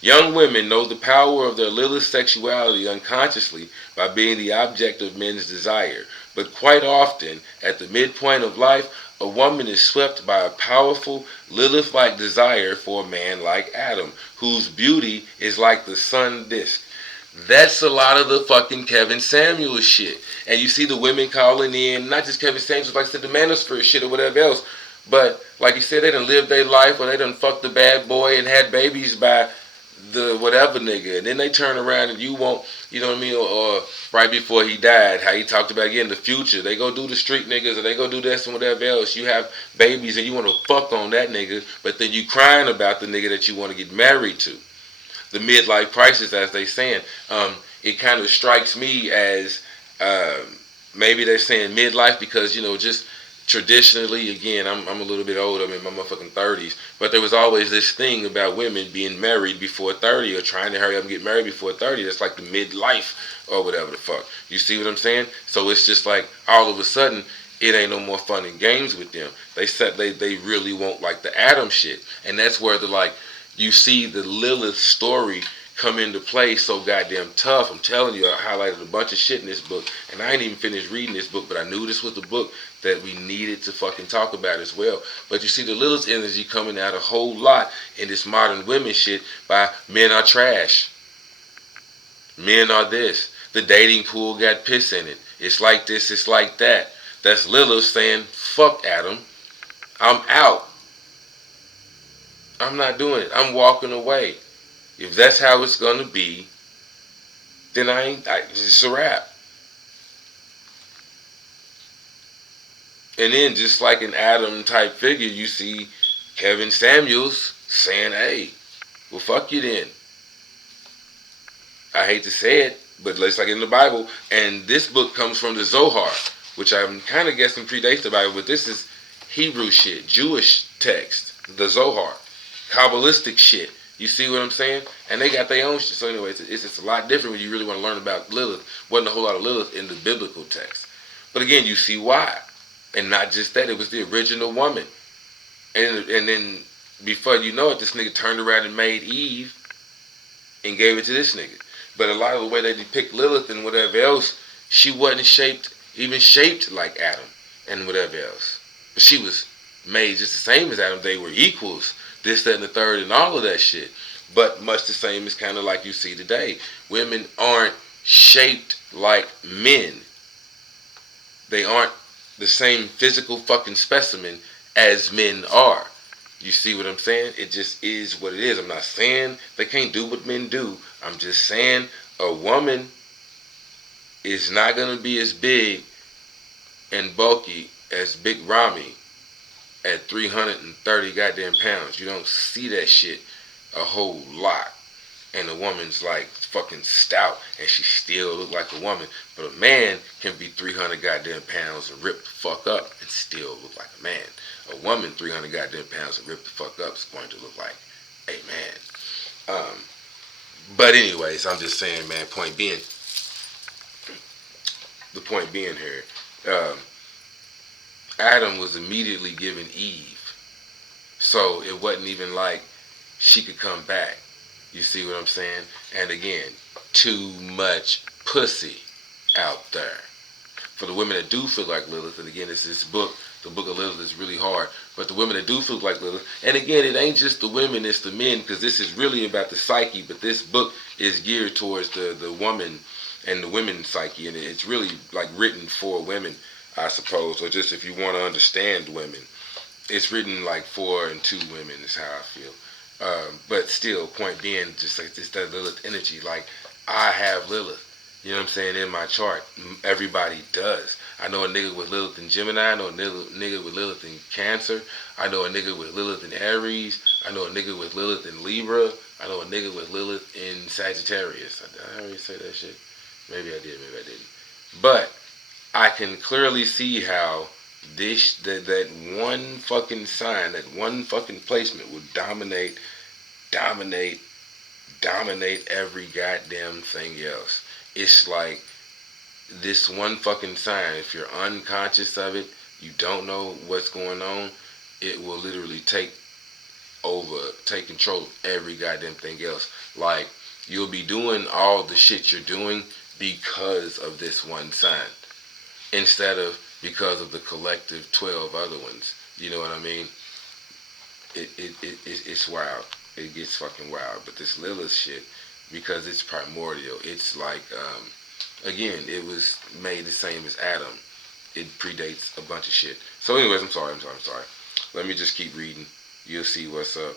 Young women know the power of their Lilith sexuality unconsciously by being the object of men's desire. But quite often, at the midpoint of life, a woman is swept by a powerful Lilith-like desire for a man like Adam, whose beauty is like the sun disk. That's a lot of the fucking Kevin Samuels shit. And you see the women calling in, not just Kevin Samuels, like I said, the Manosphere shit or whatever else. But like you said, they done lived their life or they done fucked the bad boy and had babies by the whatever nigga. And then they turn around and you won't, you know what I mean? Or right before he died, how he talked about again the future. They go do the street niggas or they go do this and whatever else. You have babies and you want to fuck on that nigga, but then you crying about the nigga that you want to get married to. The midlife crisis, as they saying, it kind of strikes me as maybe they're saying midlife because just traditionally, again, I'm a little bit older. I'm in my motherfucking 30s, but there was always this thing about women being married before 30 or trying to hurry up and get married before 30. That's like the midlife or whatever the fuck. You see what I'm saying? So it's just like all of a sudden it ain't no more fun and games with them. They said they really want like the Adam shit, and that's where the like you see the Lilith story come into play so goddamn tough. I'm telling you, I highlighted a bunch of shit in this book, and I ain't even finished reading this book, but I knew this was the book that we needed to fucking talk about as well. But you see the Lilith energy coming out a whole lot in this modern women shit by men are trash. Men are this. The dating pool got piss in it. It's like this, it's like that. That's Lilith saying, fuck Adam. I'm out. I'm not doing it. I'm walking away. If that's how it's gonna be, then it's a wrap. And then just like an Adam type figure, you see Kevin Samuels saying, hey, well fuck you then. I hate to say it, but it's like in the Bible, and this book comes from the Zohar, which I'm kind of guessing predates the Bible, but this is Hebrew shit, Jewish text, the Zohar, Kabbalistic shit. You see what I'm saying? And they got their own shit. So anyway, it's a lot different when you really want to learn about Lilith. Wasn't a whole lot of Lilith in the biblical text. But again, you see why. And not just that, it was the original woman. And then before you know it, this nigga turned around and made Eve and gave it to this nigga. But a lot of the way they depict Lilith and whatever else, she wasn't even shaped like Adam and whatever else. But she was made just the same as Adam. They were equals. This, that, and the third, and all of that shit. But much the same as kind of like you see today. Women aren't shaped like men. They aren't the same physical fucking specimen as men are. You see what I'm saying? It just is what it is. I'm not saying they can't do what men do. I'm just saying a woman is not going to be as big and bulky as Big Rami at 330 goddamn pounds. You don't see that shit a whole lot. And a woman's like fucking stout and she still look like a woman. But a man can be 300 goddamn pounds and rip the fuck up and still look like a man. A woman 300 goddamn pounds and rip the fuck up is going to look like a man. But anyways, I'm just saying, man, the point being here, Adam was immediately given Eve. So it wasn't even like she could come back. You see what I'm saying? And again, too much pussy out there. For the women that do feel like Lilith, and again, it's this book, the book of Lilith is really hard, but the women that do feel like Lilith, and again, it ain't just the women, it's the men, because this is really about the psyche, but this book is geared towards the woman and the women's psyche, and it's really like written for women, I suppose, or just if you want to understand women. It's written like for and to women is how I feel. But still, point being, just like this, that Lilith energy, like I have Lilith, you know what I'm saying, in my chart. Everybody does. I know a nigga with Lilith in Gemini. I know a nigga with Lilith in Cancer. I know a nigga with Lilith in Aries. I know a nigga with Lilith in Libra. I know a nigga with Lilith in Sagittarius. Did I already say that shit? Maybe I did, maybe I didn't. But I can clearly see how that one fucking sign, that one fucking placement would dominate every goddamn thing else. It's like this one fucking sign, if you're unconscious of it, you don't know what's going on, it will literally take over take control of every goddamn thing else. Like, you'll be doing all the shit you're doing because of this one sign, instead of because of the collective 12 other ones. You know what I mean? It's wild. It gets fucking wild. But this Lilith shit, because it's primordial, it's like, again, it was made the same as Adam. It predates a bunch of shit. So anyways, I'm sorry. Let me just keep reading. You'll see what's up.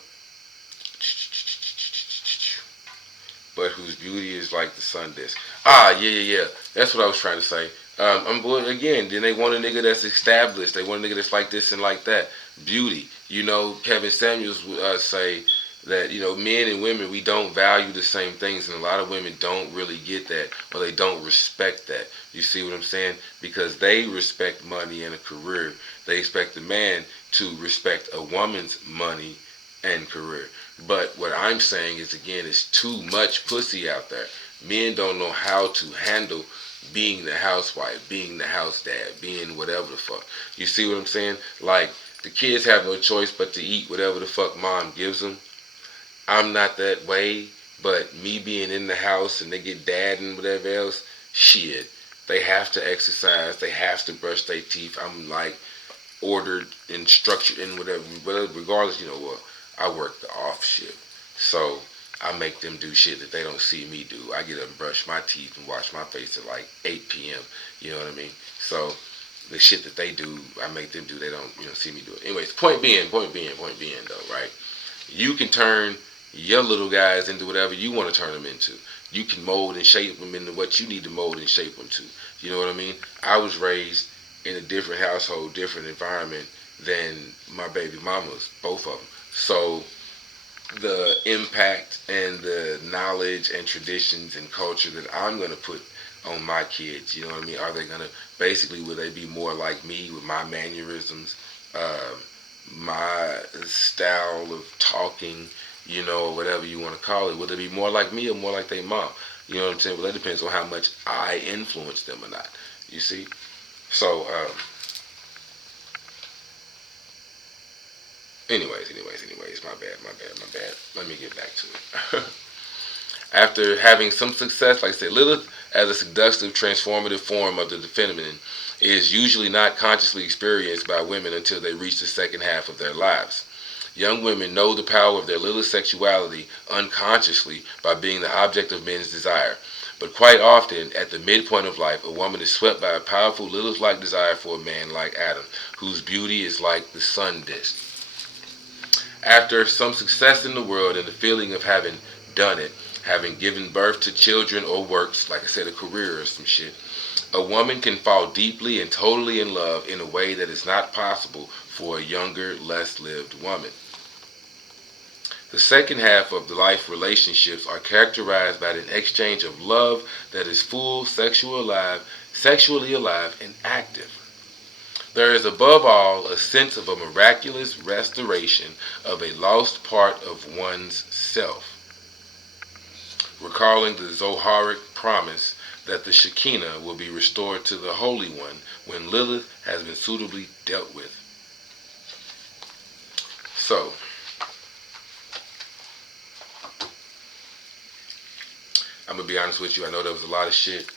But whose beauty is like the sun disk. Yeah. That's what I was trying to say. Again, then they want a nigga that's established. They want a nigga that's like this and like that. Beauty. You know, Kevin Samuels would say that, you know, men and women, we don't value the same things, and a lot of women don't really get that, or they don't respect that. You see what I'm saying? Because they respect money and a career. They expect the man to respect a woman's money and career. But what I'm saying is, again, it's too much pussy out there. Men don't know how to handle being the housewife, being the house dad, being whatever the fuck. You see what I'm saying? Like, the kids have no choice but to eat whatever the fuck mom gives them. I'm not that way, but me being in the house and they get dad and whatever else, shit. They have to exercise. They have to brush their teeth. I'm like ordered and structured and whatever. But regardless, you know what? I work the off shift. So I make them do shit that they don't see me do. I get up and brush my teeth and wash my face at like 8 p.m. You know what I mean? So the shit that they do, I make them do. They don't, see me do it. Anyways, point being though, right? You can turn your little guys into whatever you want to turn them into. You can mold and shape them into what you need to mold and shape them to. You know what I mean? I was raised in a different household, different environment than my baby mamas, both of them. So the impact and the knowledge and traditions and culture that I'm going to put on my kids, you know what I mean? Are they going to, basically, will they be more like me with my mannerisms, my style of talking, or whatever you want to call it? Will they be more like me or more like their mom? You know what I'm saying? Well, that depends on how much I influence them or not. You see? So, anyways, my bad. Let me get back to it. After having some success, like I said, Lilith as a seductive, transformative form of the feminine is usually not consciously experienced by women until they reach the second half of their lives. Young women know the power of their Lilith sexuality unconsciously by being the object of men's desire. But quite often, at the midpoint of life, a woman is swept by a powerful Lilith-like desire for a man like Adam, whose beauty is like the sun disk. After some success in the world and the feeling of having done it, having given birth to children or works, like I said, a career or some shit, a woman can fall deeply and totally in love in a way that is not possible for a younger, less lived woman. The second half of the life relationships are characterized by an exchange of love that is full, sexually alive, and active. There is above all a sense of a miraculous restoration of a lost part of one's self, recalling the Zoharic promise that the Shekinah will be restored to the Holy One when Lilith has been suitably dealt with. So, I'm going to be honest with you. I know there was a lot of shit.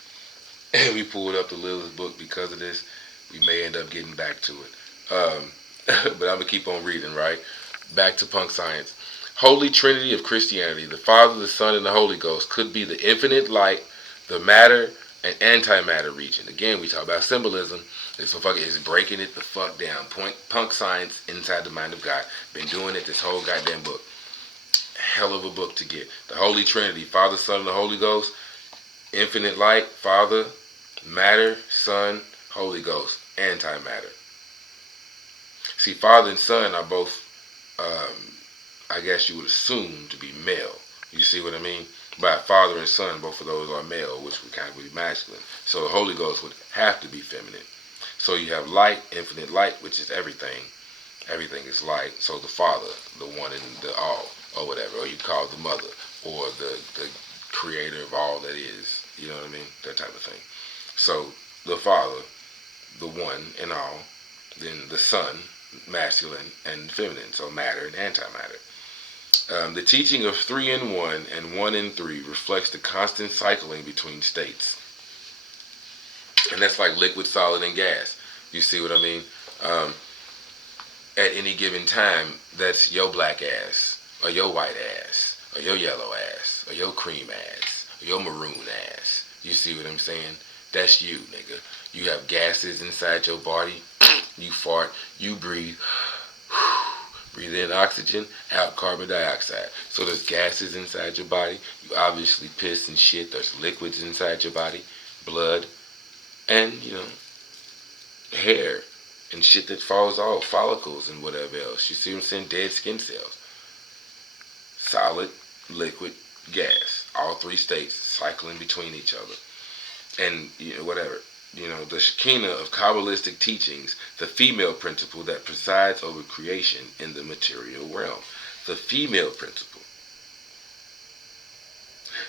We pulled up the Lilith book because of this. We may end up getting back to it. But I'm going to keep on reading, right? Back to punk science. Holy Trinity of Christianity, the Father, the Son, and the Holy Ghost could be the infinite light, the matter, and antimatter region. Again, we talk about symbolism. It's breaking it the fuck down. Punk science inside the mind of God. Been doing it this whole goddamn book. Hell of a book to get. The Holy Trinity, Father, Son, and the Holy Ghost. Infinite light, Father, matter, Son, Holy Ghost, antimatter. See, Father and Son are both, I guess you would assume, to be male. You see what I mean? By Father and Son, both of those are male, which would kind of be masculine. So the Holy Ghost would have to be feminine. So you have light, infinite light, which is everything. Everything is light. So the Father, the one and the all, or whatever, or you call the Mother, or the creator of all that is. You know what I mean? That type of thing. So the Father, the one and all, then the Son, masculine and feminine, so matter and antimatter. The teaching of 3 in 1 and 1 in 3 reflects the constant cycling between states. And that's like liquid, solid, and gas. You see what I mean? Um, at any given time, that's your black ass, or your white ass, or your yellow ass, or your cream ass, or your maroon ass. You see what I'm saying? That's you, nigga. You have gases inside your body. You fart, you breathe. Breathe in oxygen, out carbon dioxide. So there's gases inside your body. You obviously piss and shit. There's liquids inside your body, blood, and, hair and shit that falls off, follicles and whatever else. You see what I'm saying? Dead skin cells. Solid, liquid, gas. All three states cycling between each other. And, whatever. The Shekinah of Kabbalistic teachings, the female principle that presides over creation in the material realm. The female principle.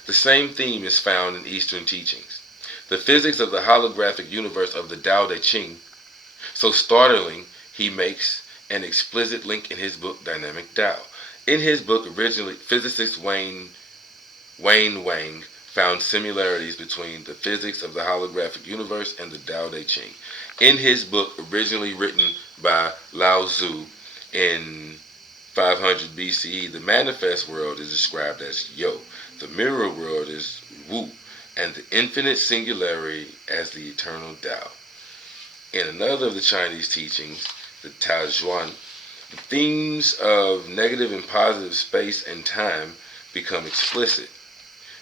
The same theme is found in Eastern teachings. The physics of the holographic universe of the Tao Te Ching, so startling, he makes an explicit link in his book Dynamic Tao. In his book, originally, physicist Wayne Wang found similarities between the physics of the holographic universe and the Tao Te Ching. In his book, originally written by Lao Tzu in 500 BCE, the manifest world is described as Yo, the mirror world is Wu, and the infinite singularity as the eternal Tao. In another of the Chinese teachings, the Tao Zhuan, the themes of negative and positive space and time become explicit.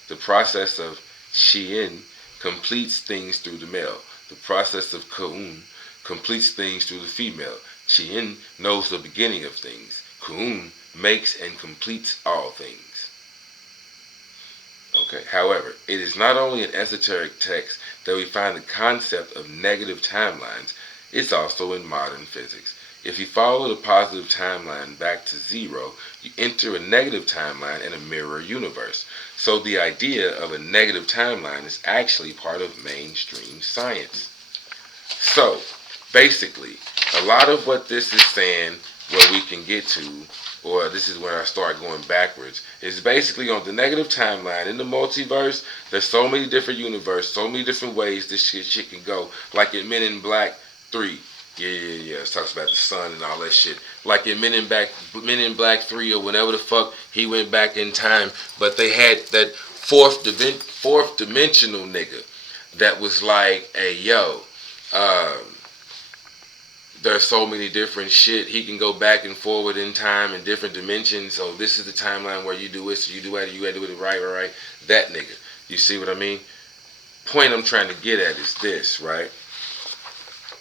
The process of Qian completes things through the male. The process of Kun completes things through the female. Qian knows the beginning of things. Kun makes and completes all things. Okay. However, it is not only in esoteric texts that we find the concept of negative timelines, it's also in modern physics. If you follow the positive timeline back to zero, you enter a negative timeline in a mirror universe. So the idea of a negative timeline is actually part of mainstream science. So, basically, a lot of what this is saying, where we can get to, or this is where I start going backwards, is basically on the negative timeline. In the multiverse, there's so many different universes, so many different ways this shit can go. Like in Men in Black 3. Yeah. It talks about the sun and all that shit. Like in Men in Black 3 or whenever the fuck he went back in time. But they had that fourth dimensional nigga that was like, hey, yo, there's so many different shit. He can go back and forward in time in different dimensions. So this is the timeline where you do it, so you do it, you gotta do it right. That nigga. You see what I mean? Point I'm trying to get at is this, right?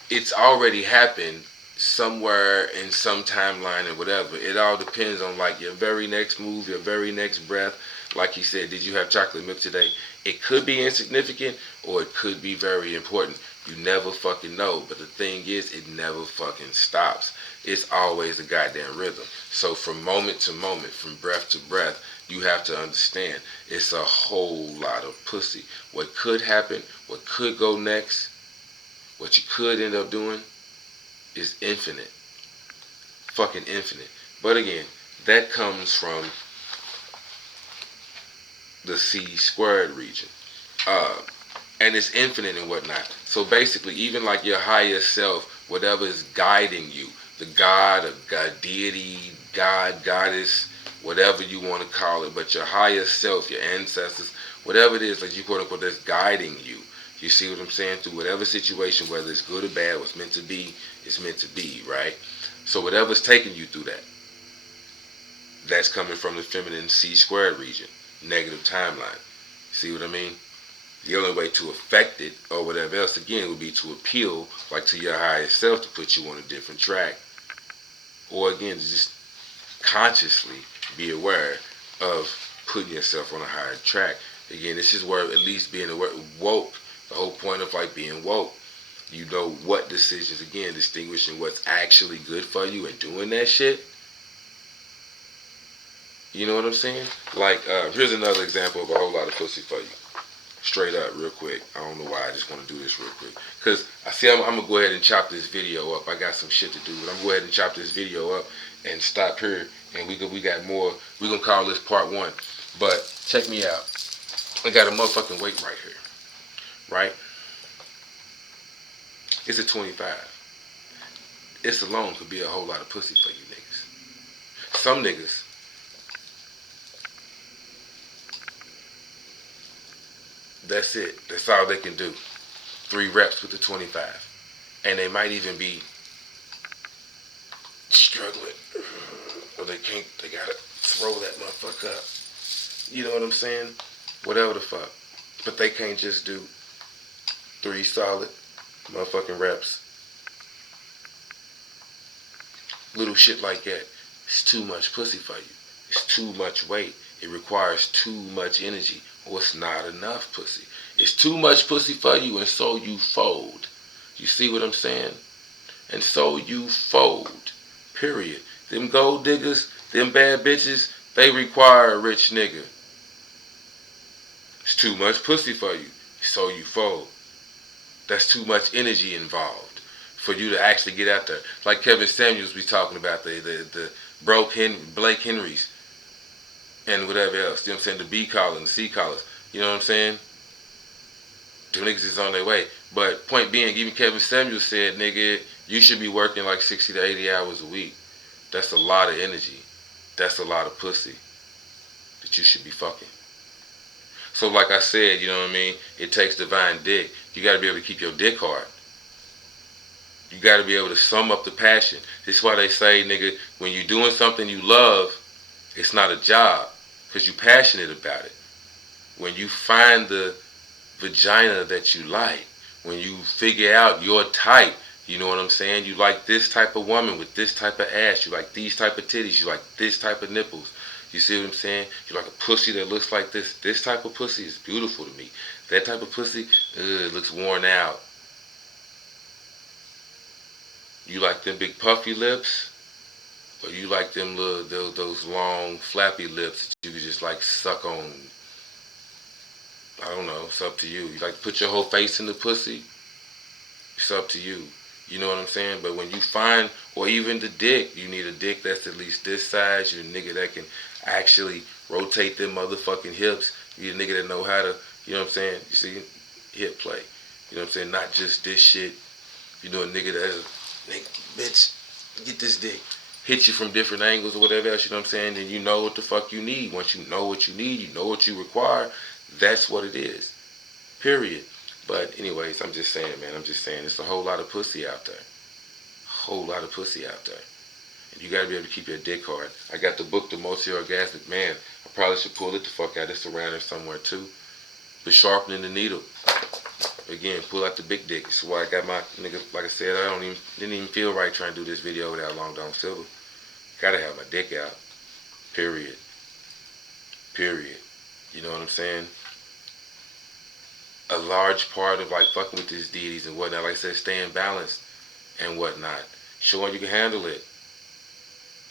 It's already happened somewhere in some timeline or whatever. It all depends on like your very next move, your very next breath. Like he said, did you have chocolate milk today? It could be insignificant or it could be very important. You never fucking know. But the thing is, it never fucking stops. It's always a goddamn rhythm. So from moment to moment, from breath to breath, you have to understand it's a whole lot of pussy. What could happen, what could go next, what you could end up doing is infinite. Fucking infinite. But again, that comes from the C² region. And it's infinite and whatnot. So basically, even like your higher self, whatever is guiding you, the God, or God, deity, God, goddess, whatever you want to call it, but your higher self, your ancestors, whatever it is, like you quote unquote, that's guiding you. You see what I'm saying? Through whatever situation, whether it's good or bad, what's meant to be, it's meant to be, right? So whatever's taking you through that, that's coming from the feminine C² region, negative timeline. See what I mean? The only way to affect it or whatever else, again, would be to appeal like to your higher self to put you on a different track. Or again, to just consciously be aware of putting yourself on a higher track. Again, this is where at least being aware, woke, the whole point of like being woke. You know what decisions, again, distinguishing what's actually good for you and doing that shit. You know what I'm saying? Like, here's another example of a whole lot of pussy for you. Straight up, real quick. I don't know why. I just want to do this real quick. Because I see I'm going to go ahead and chop this video up. I got some shit to do. But I'm going to go ahead and chop this video up and stop here. And we got more. We're going to call this part 1. But check me out. I got a motherfucking weight right here. Right? It's a 25. This alone could be a whole lot of pussy for you niggas. Some niggas, that's it. That's all they can do. 3 reps with the 25. And they might even be struggling. Or they can't, they gotta throw that motherfucker up. You know what I'm saying? Whatever the fuck. But they can't just do 3 solid motherfucking reps. Little shit like that. It's too much pussy for you. It's too much weight. It requires too much energy. Or it's not enough pussy. It's too much pussy for you, and so you fold. You see what I'm saying? And so you fold. Period. Them gold diggers, them bad bitches, they require a rich nigga. It's too much pussy for you, so you fold. That's too much energy involved for you to actually get out there. Like Kevin Samuels be talking about the Blake Henrys and whatever else. You know what I'm saying? The B collar and the C collars. You know what I'm saying? The niggas is on their way. But point being, even Kevin Samuels said, nigga, you should be working like 60 to 80 hours a week. That's a lot of energy. That's a lot of pussy that you should be fucking. So like I said, you know what I mean? It takes divine dick. You got to be able to keep your dick hard. You got to be able to sum up the passion. This is why they say, nigga, when you're doing something you love, it's not a job because you're passionate about it. When you find the vagina that you like, when you figure out your type, you know what I'm saying? You like this type of woman with this type of ass. You like these type of titties. You like this type of nipples. You see what I'm saying? You like a pussy that looks like this. This type of pussy is beautiful to me. That type of pussy, it looks worn out. You like them big puffy lips? Or you like them little, those long flappy lips that you can just like suck on? I don't know. It's up to you. You like to put your whole face in the pussy? It's up to you. You know what I'm saying? But when you find, or even the dick, you need a dick that's at least this size. You need a nigga that can actually rotate them motherfucking hips. You need a nigga that know how to, you know what I'm saying? You see, hip play. You know what I'm saying? Not just this shit. You know, a nigga that's, bitch, get this dick. Hit you from different angles or whatever else, you know what I'm saying? Then you know what the fuck you need. Once you know what you need, you know what you require, that's what it is. Period. But anyways, I'm just saying, man, I'm just saying, there's a whole lot of pussy out there. Whole lot of pussy out there. And you gotta be able to keep your dick hard. I got the book, The Multi-Orgasmic Man. I probably should pull it the fuck out. It's around there somewhere too. But sharpening the needle. Again, pull out the big dick. That's why I got my nigga, like I said, didn't even feel right trying to do this video without Long John Silver. Gotta have my dick out. Period. Period. You know what I'm saying? A large part of like fucking with these deities and whatnot, like I said, staying balanced and whatnot. Showing you can handle it.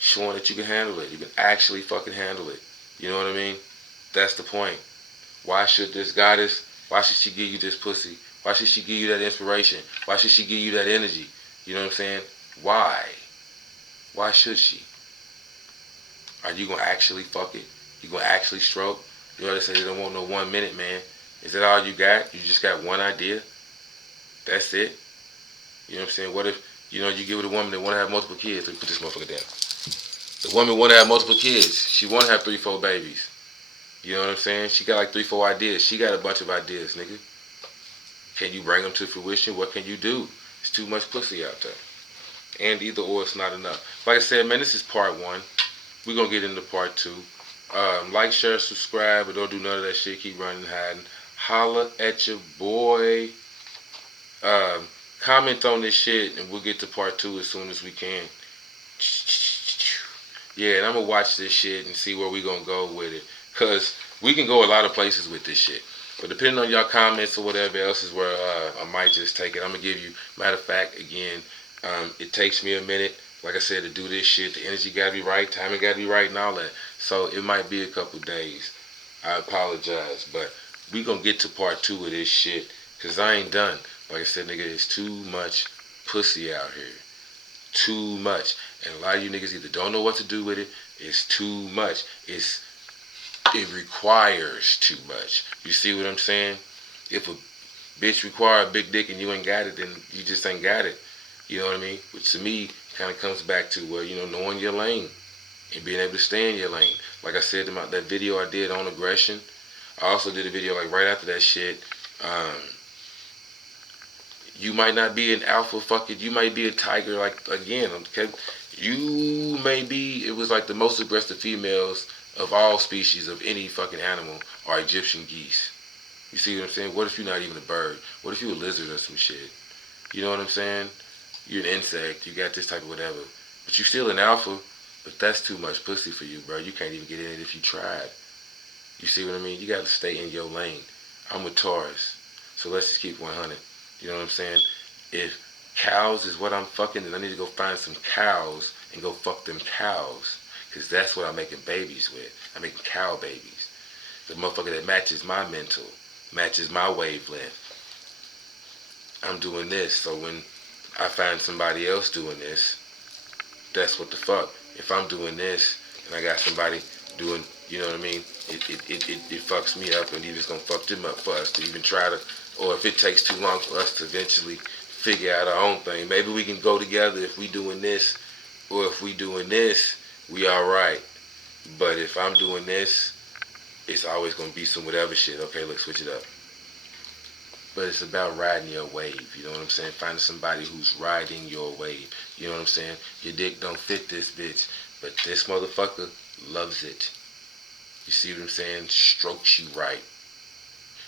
Showing that you can handle it. You can actually fucking handle it. You know what I mean? That's the point. Why should this goddess, why should she give you this pussy? Why should she give you that inspiration? Why should she give you that energy? You know what I'm saying? Why? Why should she? Are you gonna actually fuck it? You gonna actually stroke? You know they say they don't want no 1 minute, man. Is that all you got? You just got one idea? That's it? You know what I'm saying? What if, you know, you give it a woman that want to have multiple kids? Let me put this motherfucker down. The woman want to have multiple kids. She want to have 3, 4 babies. You know what I'm saying? She got like 3, 4 ideas. She got a bunch of ideas, nigga. Can you bring them to fruition? What can you do? It's too much pussy out there. And either or, it's not enough. Like I said, man, this is part 1. We're going to get into part 2. Like, share, subscribe, but don't do none of that shit. Keep running, hiding. Holla at your boy. Comment on this shit, and we'll get to part 2 as soon as we can. Yeah, and I'm going to watch this shit and see where we going to go with it. Because we can go a lot of places with this shit. But depending on y'all comments or whatever else is where I might just take it. I'm going to give you, matter of fact, again, it takes me a minute, like I said, to do this shit. The energy got to be right, timing got to be right, and all that. So it might be a couple days. I apologize, but we gonna get to part 2 of this shit, cause I ain't done. Like I said, nigga, it's too much pussy out here. Too much. And a lot of you niggas either don't know what to do with it. It's too much. It requires too much. You see what I'm saying? If a bitch require a big dick and you ain't got it, then you just ain't got it. You know what I mean? Which to me kind of comes back to knowing your lane and being able to stay in your lane. Like I said about that video I did on aggression. I also did a video like right after that shit. You might not be an alpha, fuck it. You might be a tiger, like, again, okay? You may be, it was like the most aggressive females of all species of any fucking animal are Egyptian geese. You see what I'm saying? What if you're not even a bird? What if you're a lizard or some shit? You know what I'm saying? You're an insect, you got this type of whatever. But you're still an alpha, but that's too much pussy for you, bro. You can't even get in it if you tried. You see what I mean? You got to stay in your lane. I'm with Taurus, so let's just keep 100. You know what I'm saying? If cows is what I'm fucking, then I need to go find some cows and go fuck them cows. Because that's what I'm making babies with. I'm making cow babies. The motherfucker that matches my mental, matches my wavelength. I'm doing this. So when I find somebody else doing this, that's what the fuck. If I'm doing this and I got somebody doing, you know what I mean? It fucks me up, and even gonna fuck them up for us to even try to, or if it takes too long for us to eventually figure out our own thing. Maybe we can go together if we doing this, or if we doing this, we alright. But if I'm doing this, it's always gonna be some whatever shit. Okay, let's switch it up. But it's about riding your wave, you know what I'm saying? Finding somebody who's riding your wave. You know what I'm saying? Your dick don't fit this bitch, but this motherfucker loves it. You see what I'm saying? Strokes you right.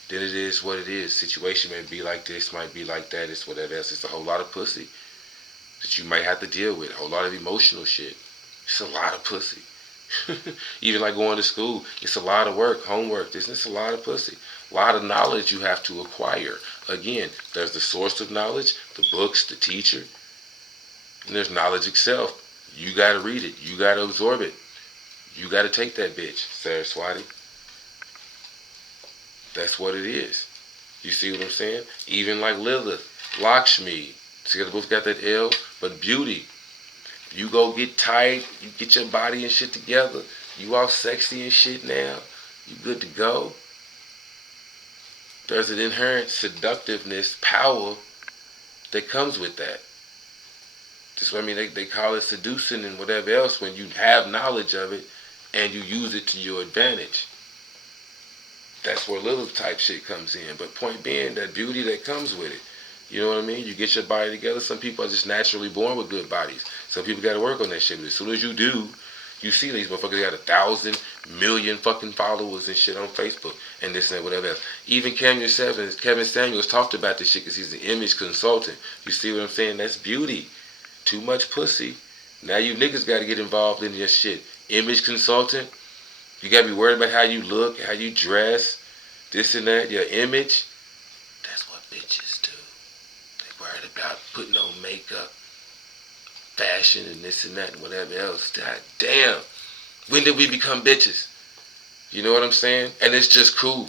Then it is what it is. Situation may be like this, might be like that, it's whatever else. It's a whole lot of pussy that you might have to deal with. A whole lot of emotional shit. It's a lot of pussy. Even like going to school, it's a lot of work, homework. It's a lot of pussy. A lot of knowledge you have to acquire. Again, there's the source of knowledge, the books, the teacher, and there's knowledge itself. You gotta read it. You gotta absorb it. You gotta take that bitch, Saraswati. That's what it is. You see what I'm saying? Even like Lilith, Lakshmi. See, they both got that L, but beauty. You go get tight, you get your body and shit together, you all sexy and shit now, you good to go. There's an inherent seductiveness, power that comes with that. That's what I mean, they call it seducing and whatever else when you have knowledge of it and you use it to your advantage. That's where Lilith type shit comes in. But point being, that beauty that comes with it. You know what I mean? You get your body together. Some people are just naturally born with good bodies. Some people got to work on that shit. But as soon as you do, you see these motherfuckers got 1,000 million fucking followers and shit on Facebook and this and whatever else. Even Kevin Samuels talked about this shit because he's an image consultant. You see what I'm saying? That's beauty. Too much pussy. Now you niggas got to get involved in your shit. Image consultant. You got to be worried about how you look, how you dress, this and that, your image. That's what bitches do. They worried about putting on makeup, fashion, and this and that, and whatever else. God damn. When did we become bitches? You know what I'm saying? And it's just cool.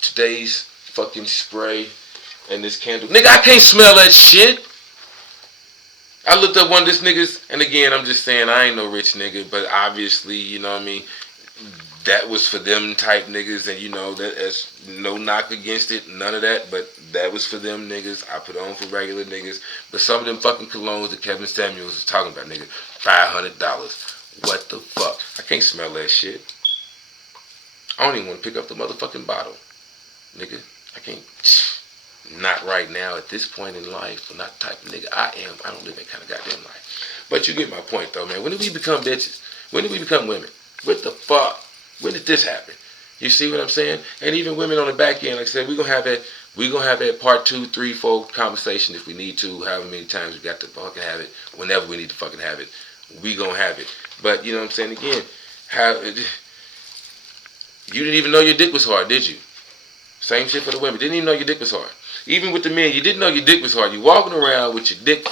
Today's fucking spray and this candle. Nigga, I can't smell that shit. I looked up one of this niggas, and again, I'm just saying, I ain't no rich nigga, but obviously, you know what I mean, that was for them type niggas, and you know, that's no knock against it, none of that, but that was for them niggas. I put on for regular niggas, but some of them fucking colognes that Kevin Samuels is talking about, nigga, $500. What the fuck? I can't smell that shit. I don't even want to pick up the motherfucking bottle, nigga. I can't. Not right now at this point in life. I'm not the type of nigga I am. I don't live that kind of goddamn life. But you get my point though, man. When did we become bitches? When did we become women? What the fuck? When did this happen? You see what I'm saying? And even women on the back end, like I said, we're gonna have that part 2, 3, 4 conversation if we need to, however many times we got to fucking have it, whenever we need to fucking have it. We gonna have it. But you know what I'm saying? Again, you didn't even know your dick was hard, did you? Same shit for the women. Didn't even know your dick was hard. Even with the men, you didn't know your dick was hard. You walking around with your dick